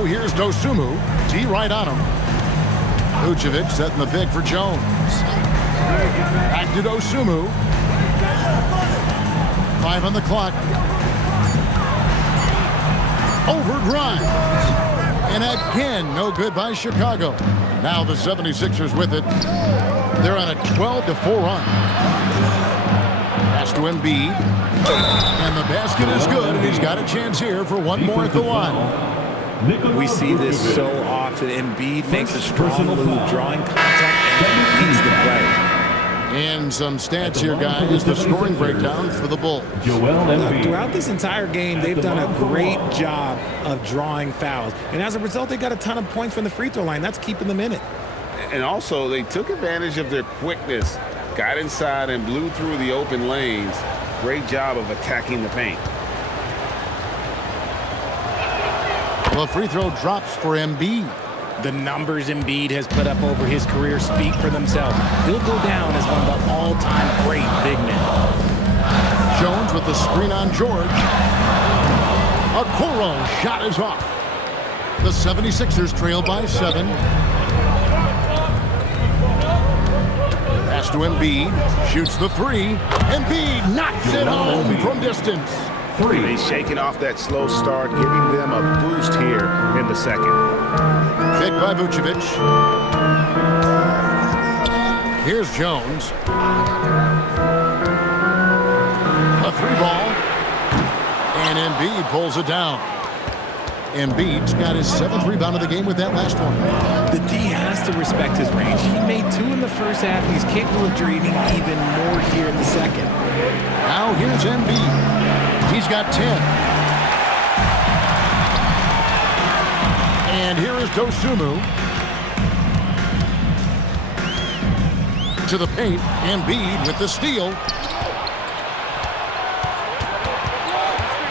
go. Here's Dosunmu. D right on him. Vucevic setting the pick for Jones. Back to Dosunmu. 5 on the clock. Over Grimes. And again, no good by Chicago. Now the 76ers with it. They're on a 12-4 run. Pass to Embiid. And the basket is good, and he's got a chance here for one more at the line. We see this so often. Embiid makes a strong move, drawing contact, and leads the play. And some stats here, guys. The scoring breakdown for the Bulls. Throughout this entire game, they've done a great job of drawing fouls. And as a result, they got a ton of points from the free throw line. That's keeping them in it. And also, they took advantage of their quickness, got inside and blew through the open lanes. Great job of attacking the paint. Well, free throw drops for Embiid. The numbers Embiid has put up over his career speak for themselves. He'll go down as one of the all-time great big men. Jones with the screen on George. Okoro shot is off. The 76ers trail by 7. Pass to Embiid. Shoots the 3. Embiid knocks it home from distance. He's shaking off that slow start, giving them a boost here in the second. Pick by Vucevic. Here's Jones. A 3-ball. And Embiid pulls it down. Embiid's got his 7th rebound of the game with that last one. The D has to respect his range. He made 2 in the first half. He's capable of draining even more here in the second. Now here's Embiid. He's got 10. And here is Dosunmu. To the paint. Embiid with the steal.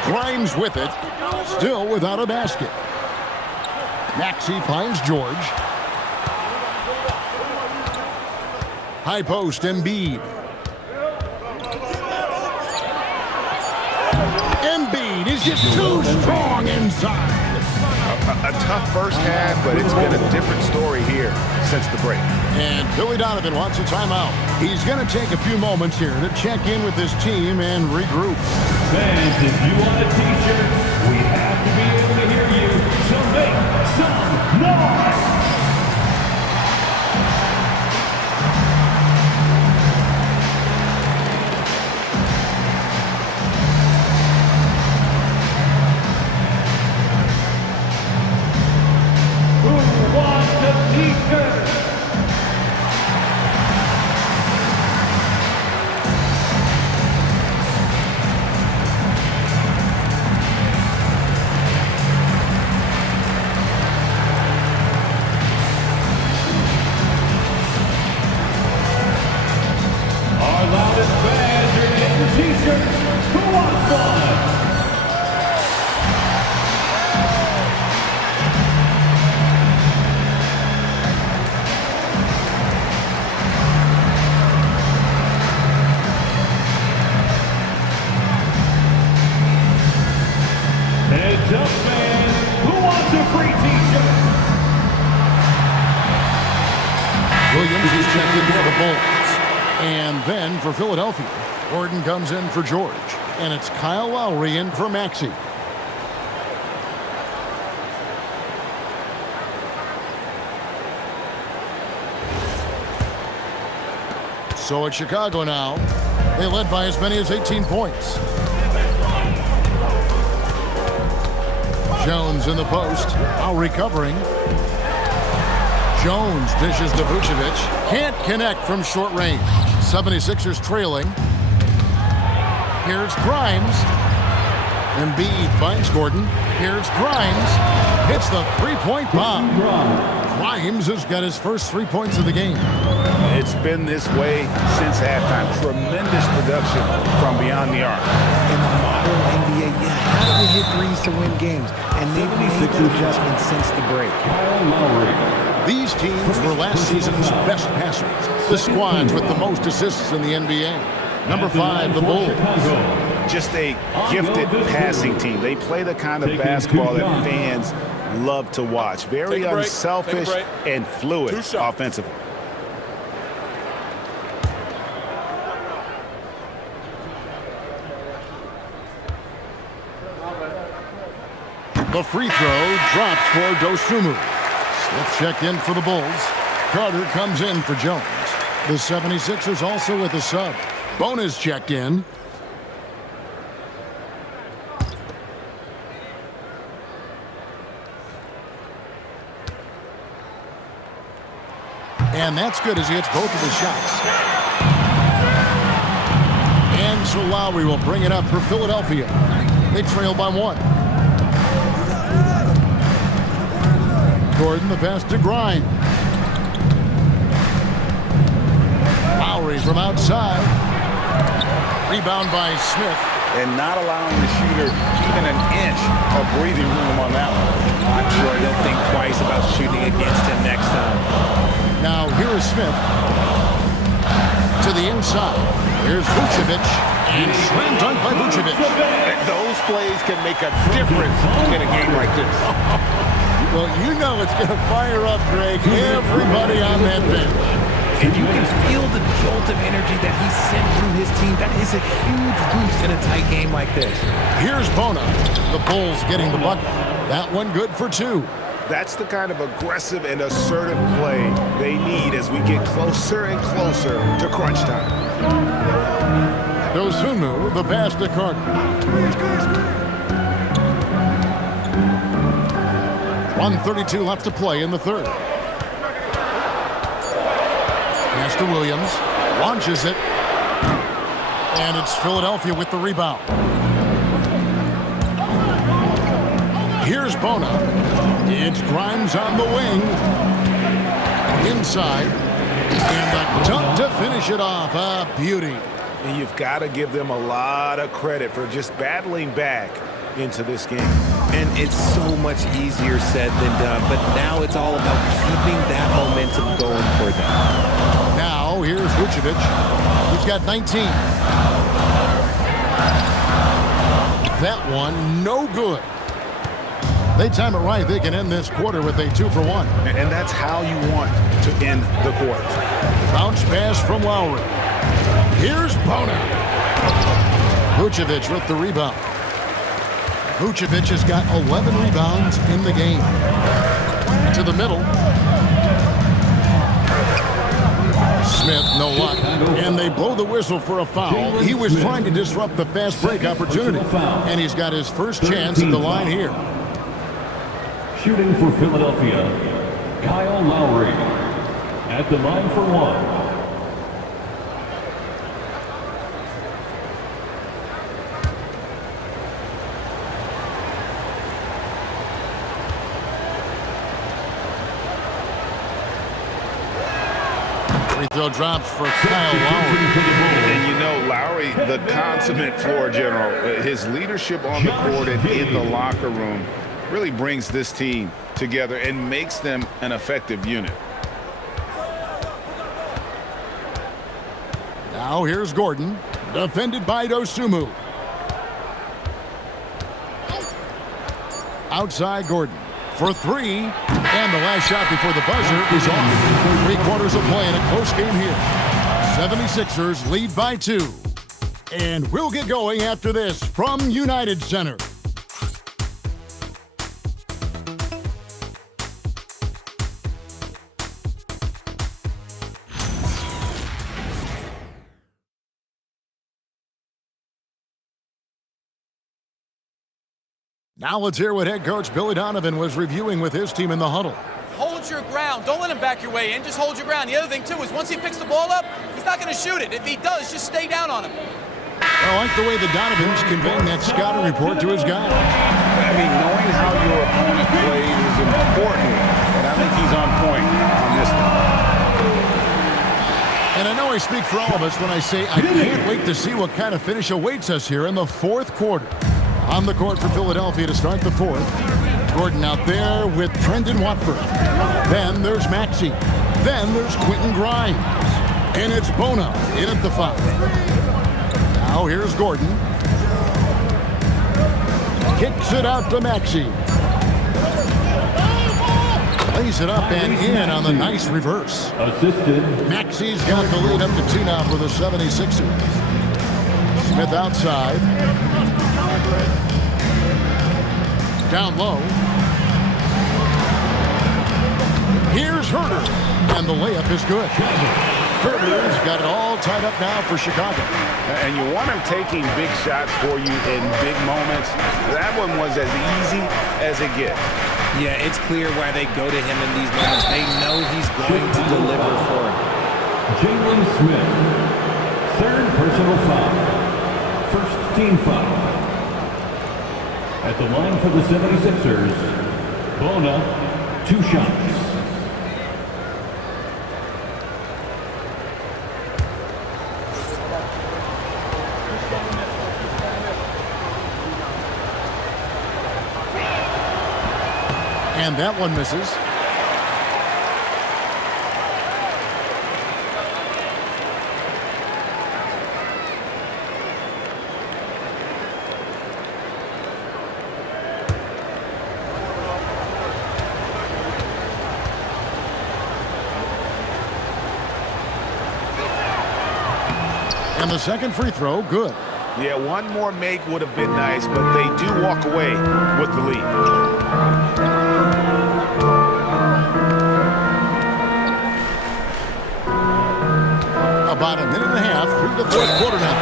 Grimes with it. Still without a basket. Maxey finds George. High post, Embiid. Embiid is just too strong inside. A tough first half, but it's been a different story here since the break. And Billy Donovan wants a timeout. He's going to take a few moments here to check in with his team and regroup. Fans, if you want a t-shirt, we have to be able to hear you, so make some noise! Who wants a t-shirt? T-shirts, who wants one? Heads up, fans, who wants a free T-shirt? Williams is checked in for the Bulls. And then for Philadelphia, Gordon comes in for George. And it's Kyle Lowry in for Maxey. So it's Chicago now. They led by as many as 18 points. Jones in the post. Now recovering. Jones dishes to Vucevic. Can't connect from short range. 76ers trailing. Here's Grimes. Embiid finds Gordon. Here's Grimes. Hits the three-point bomb. Grimes has got his first 3 points of the game. It's been this way since halftime. Tremendous production from beyond the arc. In the modern NBA, you have to hit threes to win games, and they've made an adjustment since the break. These teams were last season's best passers. The squads with the most assists in the NBA. Number 5, the Bulls. just a gifted passing team. They play the kind of basketball that fans love to watch. Very unselfish and fluid offensively. The free throw drops for Dosunmu. Smith checked in for the Bulls. Carter comes in for Jones. The 76ers also with a sub. Bona's checked in. And that's good as he hits both of his shots. And so Lowry will bring it up for Philadelphia. They trail by 1. Gordon the pass to Grimes. Lowry from outside. Rebound by Smith. And not allowing the shooter even an inch of breathing room on that one. I'm sure they'll think twice about shooting against him next time. Now here is Smith. To the inside. Here's Vucevic. And slam dunk by Vucevic. Those plays can make a difference in a game like this. Well, you know it's going to fire up, Greg, everybody on that bench. And you can feel the jolt of energy that he sent through his team. That is a huge boost in a tight game like this. Here's Bona. The Bulls getting the bucket. That one good for 2. That's the kind of aggressive and assertive play they need as we get closer and closer to crunch time. Dosunmu, the pass to Carter. 1:32 left to play in the third. Pass to Williams. Launches it. And it's Philadelphia with the rebound. Here's Bona. It's Grimes on the wing. Inside. And the dunk to finish it off. A beauty. And you've got to give them a lot of credit for just battling back into this game. And it's so much easier said than done, but now it's all about keeping that momentum going for them. Now, here's Vucevic. He's got 19. That one, no good. They time it right. They can end this quarter with a 2-for-1. And that's how you want to end the quarter. Bounce pass from Lowry. Here's Bona. Vucevic with the rebound. Vucevic has got 11 rebounds in the game. To the middle. Smith, no luck. And they blow the whistle for a foul. He was trying to disrupt the fast break opportunity. And he's got his first chance at the line here. Shooting for Philadelphia, Kyle Lowry. At the line for 1. Free throw drops for Kyle Lowry. And you know, Lowry, the consummate floor general, his leadership on the court and in the locker room really brings this team together and makes them an effective unit. Now here's Gordon, defended by Dosunmu. Outside Gordon for 3. And the last shot before the buzzer is off. 3 quarters of play in a close game here. 76ers lead by 2. And we'll get going after this from United Center. Now let's hear what head coach Billy Donovan was reviewing with his team in the huddle. Hold your ground. Don't let him back your way in. Just hold your ground. The other thing, too, is once he picks the ball up, he's not going to shoot it. If he does, just stay down on him. I like the way the Donovan's conveying that scouting report to his guys. I mean, knowing how your opponent plays is important, and I think he's on point on this one. And I know I speak for all of us when I say I can't wait to see what kind of finish awaits us here in the fourth quarter. On the court for Philadelphia to start the fourth. Gordon out there with Trendon Watford. Then there's Maxey. Then there's Quentin Grimes. And it's Bona in at the 5. Now here's Gordon. Kicks it out to Maxey. Lays it up and in on the nice reverse. Assisted. Maxey's got the lead up to 2 now for the 76ers. Smith outside. Down low. Here's Herter. And the layup is good. Herter's got it all tied up now for Chicago. And you want him taking big shots for you in big moments. That one was as easy as it gets. Yeah, it's clear why they go to him in these moments. They know he's going to deliver for them. Jalen Smith. Third personal foul. First team foul. At the line for the 76ers, Bona, 2 shots. And that one misses. And the second free throw, good. Yeah, one more make would have been nice, but they do walk away with the lead. About a minute and a half through the third quarter now.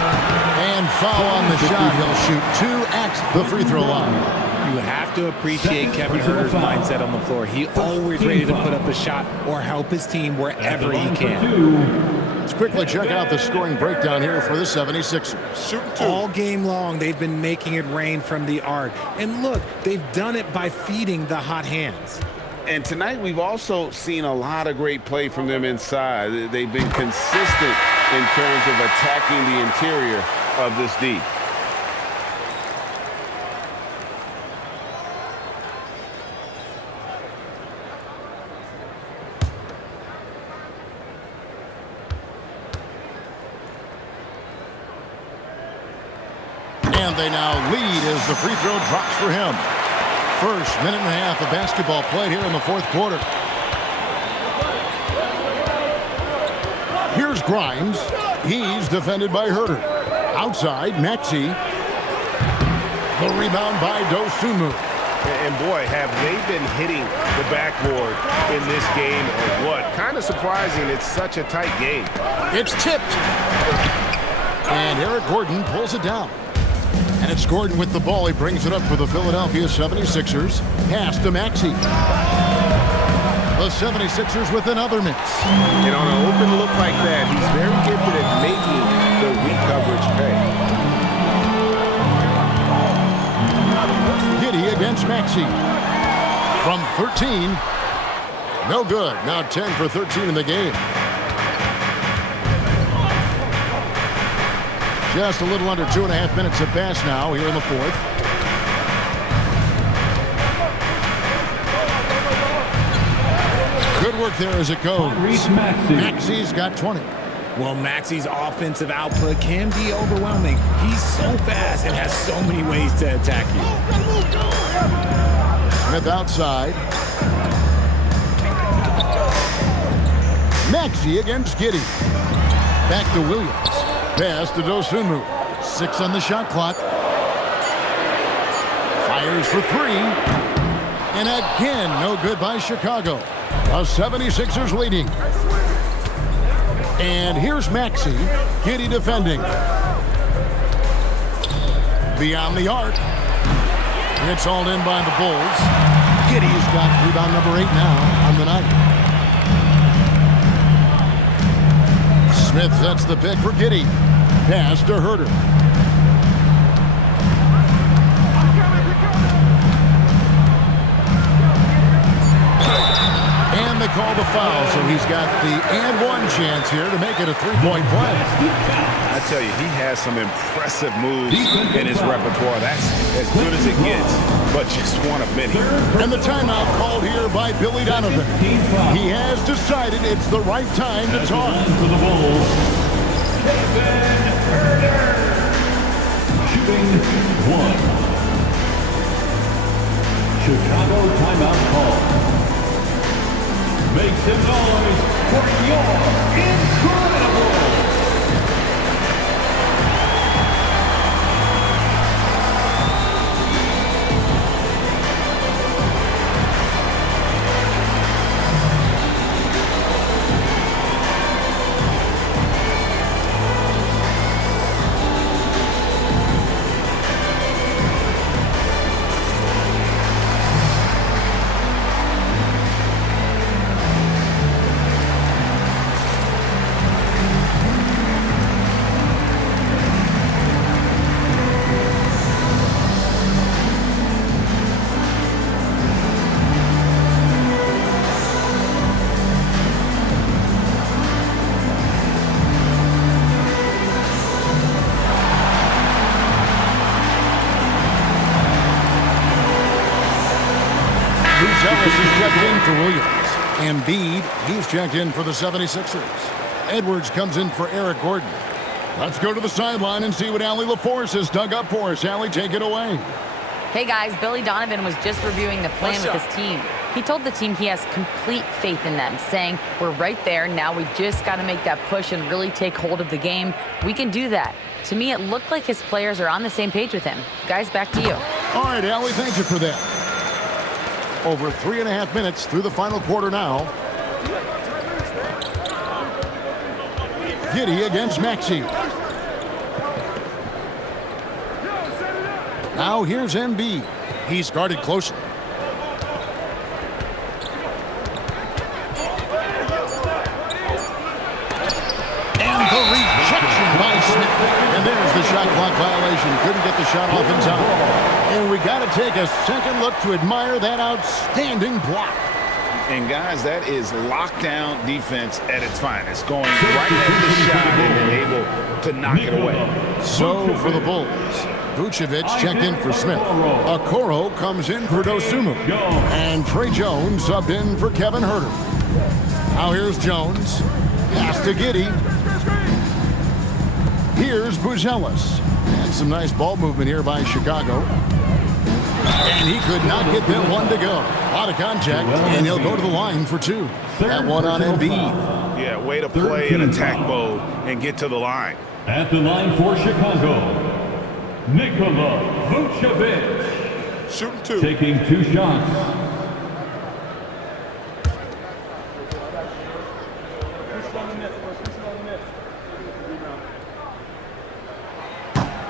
And foul on the shot. He'll shoot 2 at the free throw line. You have to appreciate Kevin Herter's mindset on the floor. He always ready to put up a shot or help his team wherever he can. Let's quickly check out the scoring breakdown here for the 76ers. All game long, they've been making it rain from the arc. And look, they've done it by feeding the hot hands. And tonight we've also seen a lot of great play from them inside. They've been consistent in terms of attacking the interior of this D. And they now lead as the free throw drops for him. First minute and a half of basketball played here in the fourth quarter. Here's Grimes. He's defended by Herter. Outside, Maxey. The rebound by Dosunmu. And boy, have they been hitting the backboard in this game or what? Kind of surprising. It's such a tight game. It's tipped. And Eric Gordon pulls it down. And it's Gordon with the ball. He brings it up for the Philadelphia 76ers. Pass to Maxey. The 76ers with another miss. And on an open look like that, he's very gifted at making the weak coverage pay. Giddey against Maxey. From 13. No good. Now 10 for 13 in the game. Just a little under 2.5 minutes have passed now here in the fourth. Good work there as it goes. Maxey's got 20. Well, Maxey's offensive output can be overwhelming. He's so fast and has so many ways to attack you. Smith outside. Maxey against Giddey. Back to Williams. Pass to Dosunmu. 6 on the shot clock. Fires for 3. And again, no good by Chicago. The 76ers leading. And here's Maxey. Giddey defending. Beyond the arc. It's all in by the Bulls. Giddey's got rebound number 8 now on the night. Smith sets the pick for Giddey. Pass to Herter. And they call the foul, so he's got the and one chance here to make it a three-point play. I tell you, he has some impressive moves in his repertoire. That's as good as it gets, but just one of many. And the timeout called here by Billy Donovan. He has decided it's the right time to talk. For the Bulls, Kevin Herter. Shooting 1. Chicago timeout call. Make some noise for your Incredibles. Buzelis is checked in for Williams. Embiid, he's checked in for the 76ers. Edwards comes in for Eric Gordon. Let's go to the sideline and see what Allie LaForce has dug up for us. Allie, take it away. Hey guys, Billy Donovan was just reviewing the plan with his team. He told the team he has complete faith in them, saying, we're right there, now we just got to make that push and really take hold of the game. We can do that. To me, it looked like his players are on the same page with him. Guys, back to you. All right, Allie, thank you for that. Over 3.5 minutes through the final quarter now. Giddey against Maxey. Now here's Embiid. He's guarded closely. And the rejection by Smith. And there's the shot clock violation. Couldn't get the shot off in time. And we got to take a second look to admire that outstanding block. And guys, that is lockdown defense at its finest. Going right at the shot and then able to knock it away. So for the Bulls, Vucevic checked in for Smith. Okoro comes in for Dosunmu. And Trey Jones subbed in for Kevin Huerter. Now here's Jones. Pass to Giddey. Here's Buzelis. And some nice ball movement here by Chicago. And he could not get them one to go. A lot of contact, and he'll go to the line for two. That one on Embiid. Yeah, way to play in attack mode and get to the line. At the line for Chicago, Nikola Vucevic. Shooting two. Taking 2 shots.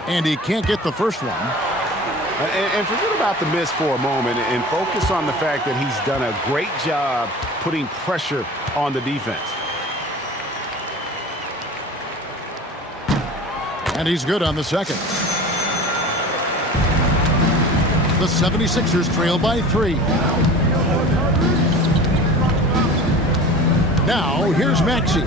And he can't get the first one. And forget about the miss for a moment and focus on the fact that he's done a great job putting pressure on the defense. And he's good on the second. The 76ers trail by 3. Now, here's Maxey.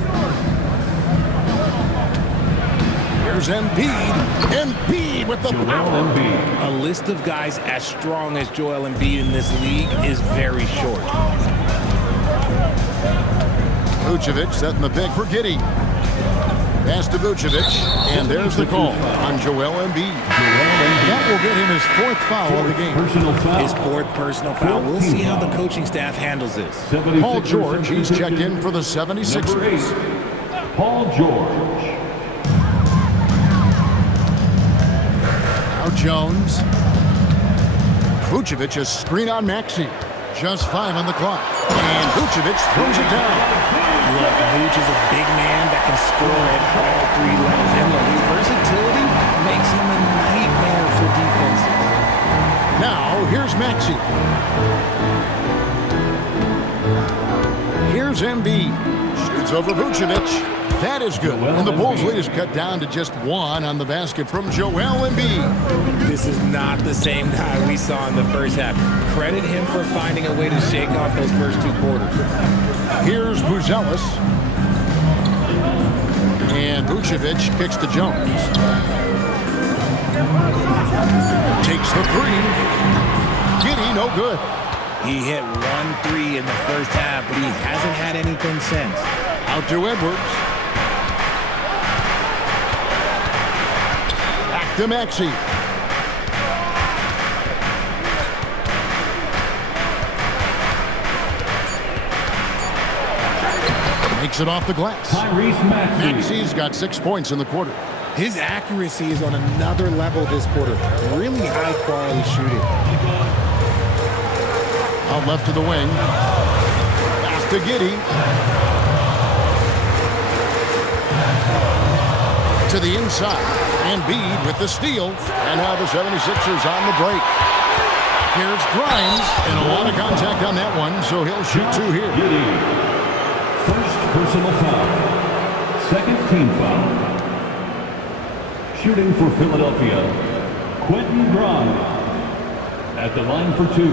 Here's Embiid. Embiid with the power. A list of guys as strong as Joel Embiid in this league is very short. Vucevic setting the pick for Giddey. Pass to Vucevic, and there's the call on Joel Embiid. That will get him his 4th foul of the game. His 4th personal foul. We'll see how the coaching staff handles this. Paul George, he's checked in for the 76ers. Paul George. Now Jones. Vucevic a screen on Maxey. Just 5 on the clock. And Vucevic throws it down. Look, Vuce is a big man that can score at all 3 levels. And look, his versatility makes him a nightmare for defenses. Now, here's Maxey. Here's Embiid. Shoots over Vucevic. That is good. And the Bulls lead is cut down to just 1 on the basket from Joel Embiid. This is not the same guy we saw in the first half. Credit him for finding a way to shake off those first 2 quarters. Here's Buzelis. And Vucevic kicks to Jones. Takes the 3. Giddey, no good. He hit 1 3 in the first half, but he hasn't had anything since. Out to Edwards. Back to Maxey. Takes it off the glass. Tyrese Maxey. Maxey's got 6 points in the quarter. His accuracy is on another level this quarter. Really high-quality shooting. Out left to the wing. Pass to Giddey. To the inside. Embiid with the steal. And now the 76ers on the break. Here's Grimes. And a lot of contact on that one, so he'll shoot 2 here. Giddey. First personal foul. Second team foul. Shooting for Philadelphia, Quentin Grimes. At the line for 2.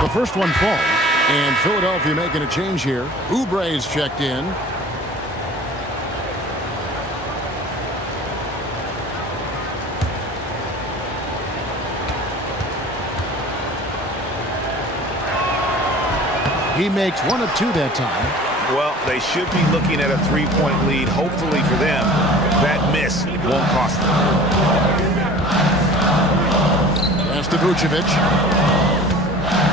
The first one falls, and Philadelphia making a change here. Oubre's checked in. He makes 1 of 2 that time. Well, they should be looking at a 3-point lead, hopefully for them. That miss won't cost them. Pass to Vucevic.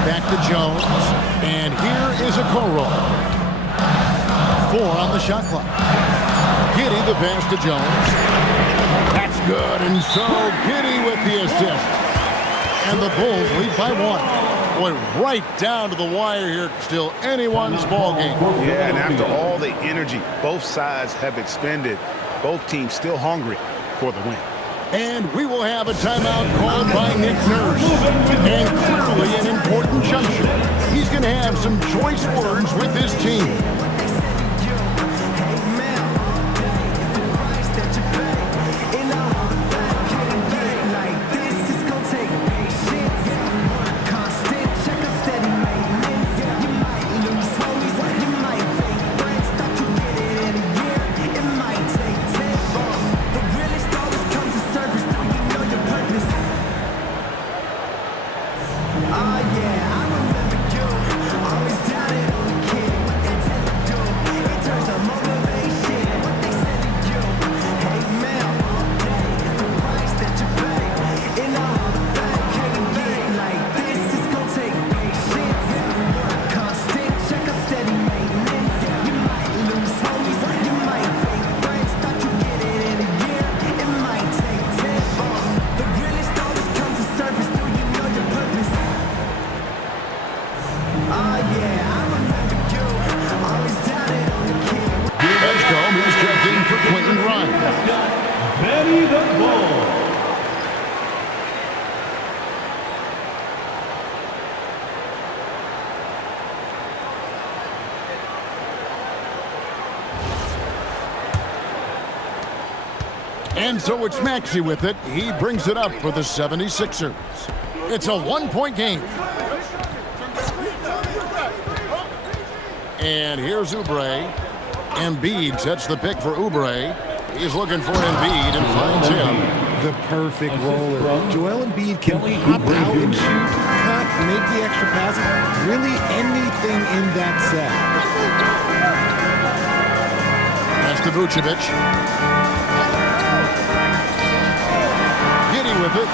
Back to Jones. And here is a Okoro. 4 on the shot clock. Giddey the pass to Jones. That's good. And so Giddey with the assist. And the Bulls lead by 1. Went right down to the wire here. Still anyone's ball game. Yeah, and after all the energy both sides have expended, both teams still hungry for the win. And we will have a timeout called by Nick Nurse. And clearly an important juncture. He's going to have some choice words with his team. Benny the Bull. And so it's Maxey with it. He brings it up for the 76ers. It's a 1-point game. And here's Oubre. Embiid sets the pick for Oubre. He's looking for Embiid and finds him. The perfect roller. Joel Embiid can pop out and shoot, cut, make the extra passes. Really anything in that set. Pass to Vucevic. Giddey with it.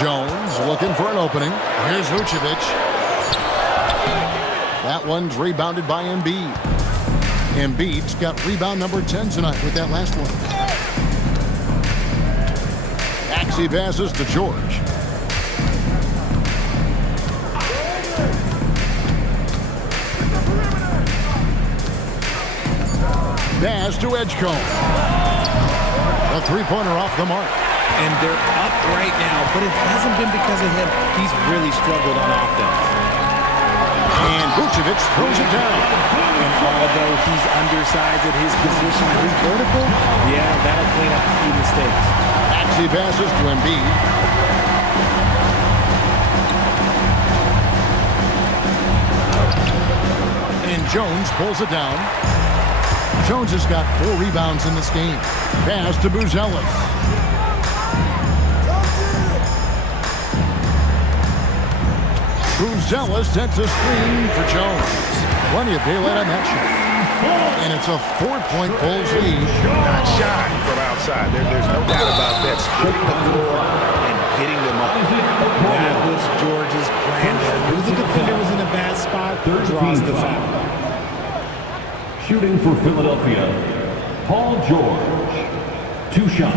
Jones looking for an opening. Here's Vucevic. That one's rebounded by Embiid. Embiid's got rebound number 10 tonight with that last one. Maxey passes to George. Pass to Edgecombe. A three-pointer off the mark. And they're up right now, but it hasn't been because of him. He's really struggled on offense. And Vucevic throws it down. And although he's undersized at his position, his vertical, yeah, that'll clean up a few mistakes. Maxey passes to Embiid. And Jones pulls it down. Jones has got 4 rebounds in this game. Pass to Buzelis. Buzelis sets a screen for Jones. Plenty of daylight on that shot. And it's a 4-point Bulls lead. Not shy from outside. There's no doubt about that. Splitting the floor and getting them up. That was George's plan. Knew the defender was in a bad spot. Draws the foul. Shooting for Philadelphia, Paul George. 2 shots.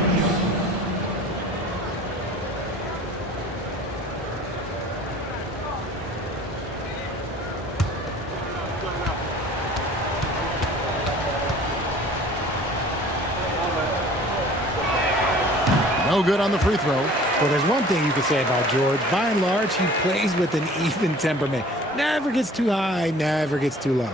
No good on the free throw. Well, there's one thing you can say about George. By and large, he plays with an even temperament. Never gets too high, never gets too low.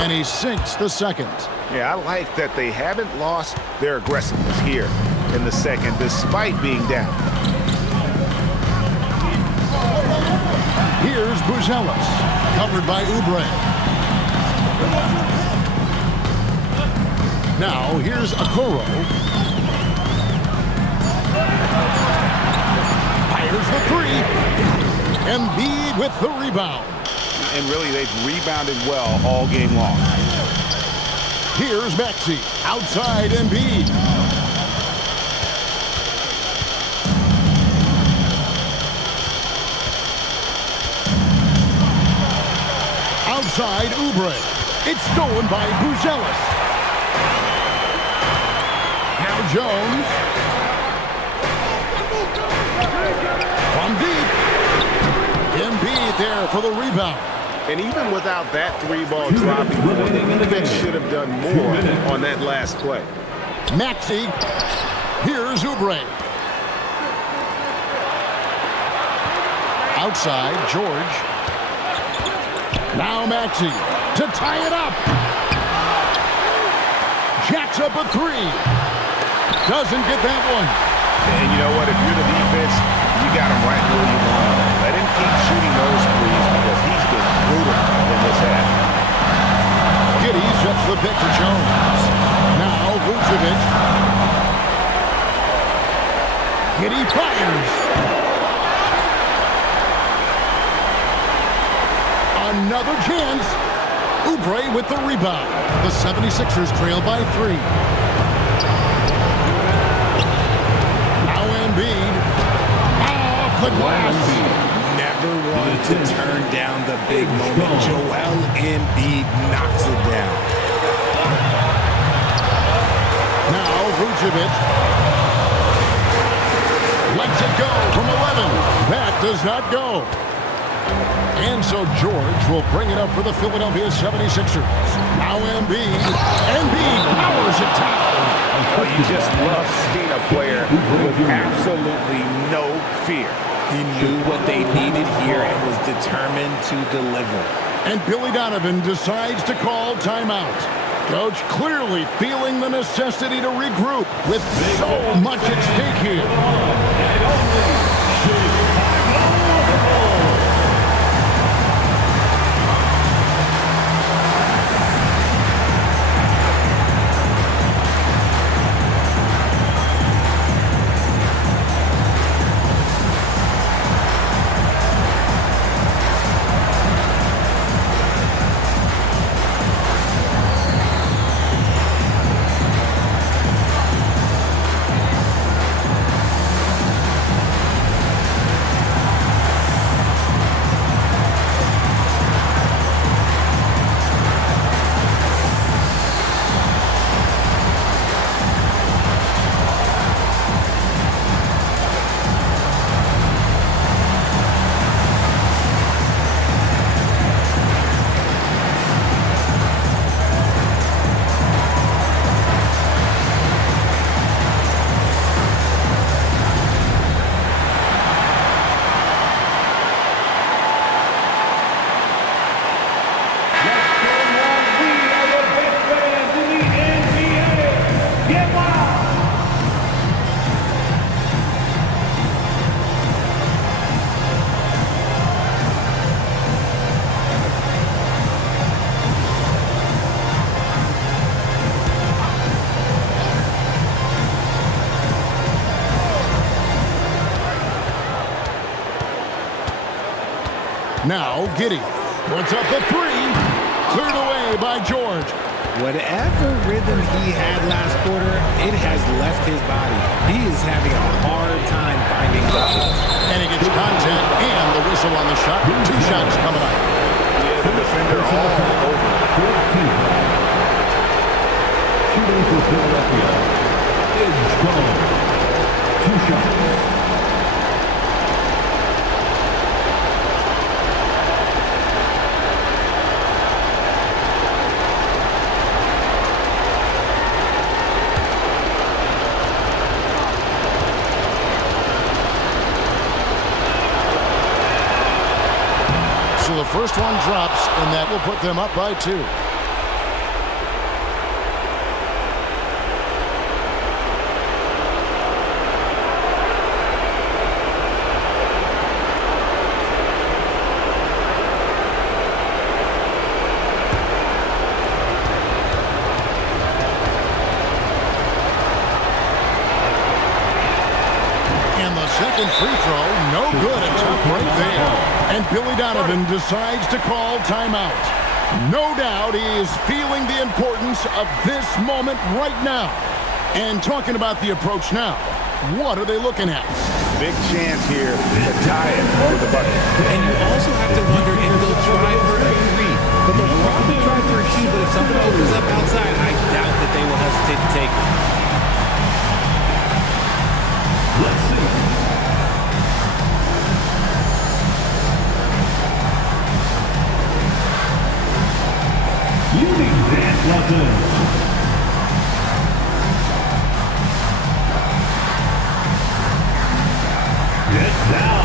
And he sinks the second. Yeah, I like that they haven't lost their aggressiveness here in the second, despite being down. Here's Buzelis, covered by Oubre. Now here's Okoro. Fires the three. Embiid with the rebound. And really, they've rebounded well all game long. Here's Maxey, outside Embiid. Outside Oubre. It's stolen by Buzelis. Now Jones. From deep. Embiid there for the rebound. And even without that 3-ball dropping, the defense should have done more on that last play. Maxey. Here's Oubre. Outside, George. Now Maxey to tie it up. Jacks up a three. Doesn't get that one. And you know what? If you're the defense, you got him right where you want him. Let him keep shooting those threes because he's been brutal in this half. Giddey sets the pick for Jones. Now Vucevic. Giddey fires. Another chance. Oubre with the rebound. The 76ers trail by 3. Now Embiid. Off the glass. Never want to turn down the big moment. Joel Embiid knocks it down. Now Vucevic. Lets it go from 11. That does not go. And so George will bring it up for the Philadelphia 76ers. Now Embiid. Embiid powers it down. Oh, you just love seeing a player with absolutely no fear. He knew what they needed here and was determined to deliver. And Billy Donovan decides to call timeout. Coach clearly feeling the necessity to regroup with so much at stake here. Now Giddey puts up the three. Cleared away by George. Whatever rhythm he had last quarter, it has left his body. He is having a hard time finding buckets. And he gets contact and the whistle on the shot. 2 shots coming up. Yeah, the defender all over. Shooting for Philadelphia. Edge Garland. 2 shots. So the first one drops, and that will put them up by 2. And the second free throw, no good. A tough break there. And Billy Donovan decides to call timeout. No doubt he is feeling the importance of this moment right now. And talking about the approach now, what are they looking at? Big chance here to tie it for the bucket. And you also have to wonder if they'll try for a 3. But they'll probably try for a 2, but if someone opens up outside, I doubt that they will hesitate to take it. Let's see. You need dance lessons. Get down.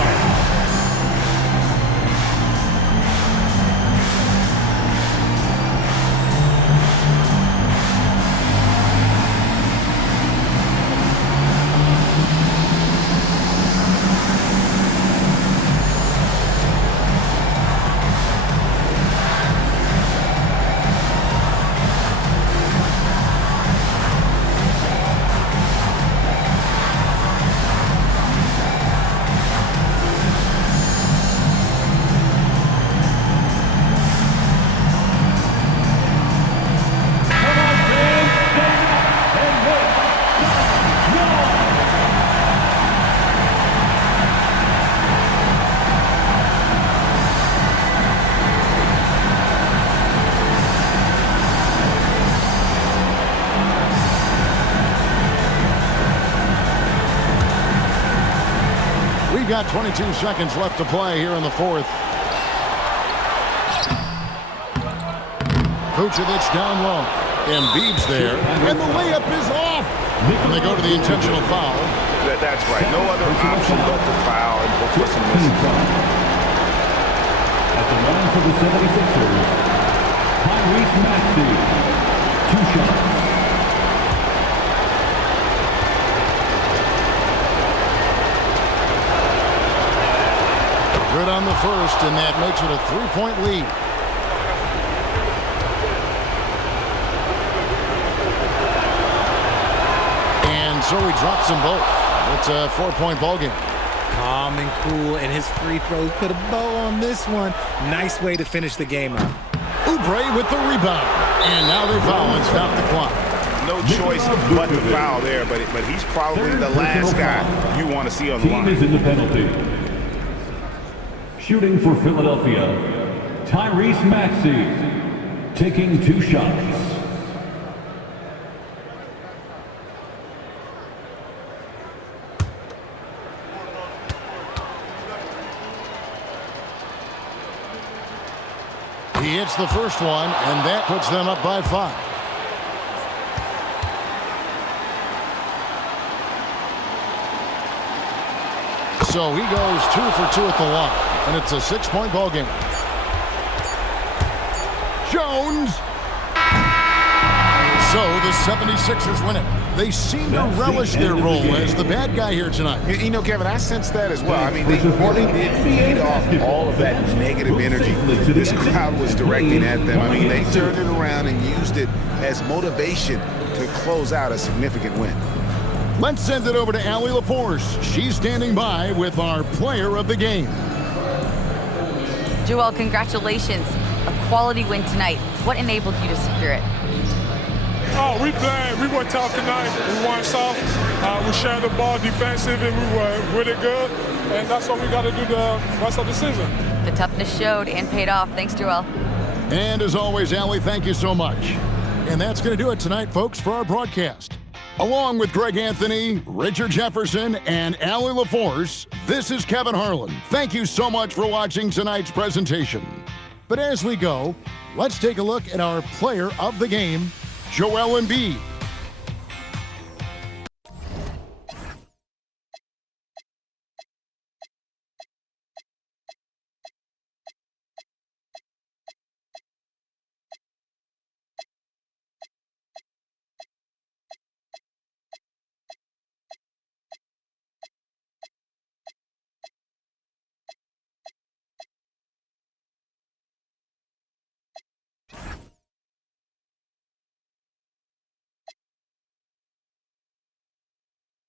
We've got 22 seconds left to play here in the fourth. Vucevic down low. Embiid's there. And the layup is off. And they go to the intentional foul. That's right. No other option but to foul and look for some misses. At the line for the 76ers, Tyrese Maxey. 2 shots. Good on the first, and that makes it a 3-point lead. And so he drops them both. It's a 4-point ball game. Calm and cool, and his free throws put a bow on this one. Nice way to finish the game up. Oubre with the rebound. And now they foul and stop the clock. No choice but to foul there, but he's probably the last guy you want to see on the line. Team is in the penalty. Shooting for Philadelphia, Tyrese Maxey, taking 2 shots. He hits the first one, and that puts them up by 5. So he goes 2 for 2 at the line. And it's a 6-point ball game. Jones. So the 76ers win it. They seem to relish their role as the bad guy here tonight. You know, Kevin, I sense that as well. I mean, they really did feed off all of that negative energy this crowd was directing at them. I mean, they turned it around and used it as motivation to close out a significant win. Let's send it over to Allie LaForce. She's standing by with our player of the game. Joel, congratulations. A quality win tonight. What enabled you to secure it? Oh, we played. We were tough tonight. We won soft. We shared the ball defensive, and we were really good. And that's what we got to do the rest of the season. The toughness showed and paid off. Thanks, Joel. And as always, Allie, thank you so much. And that's going to do it tonight, folks, for our broadcast. Along with Greg Anthony, Richard Jefferson, and Allie LaForce, this is Kevin Harlan. Thank you so much for watching tonight's presentation. But as we go, let's take a look at our player of the game, Joel Embiid.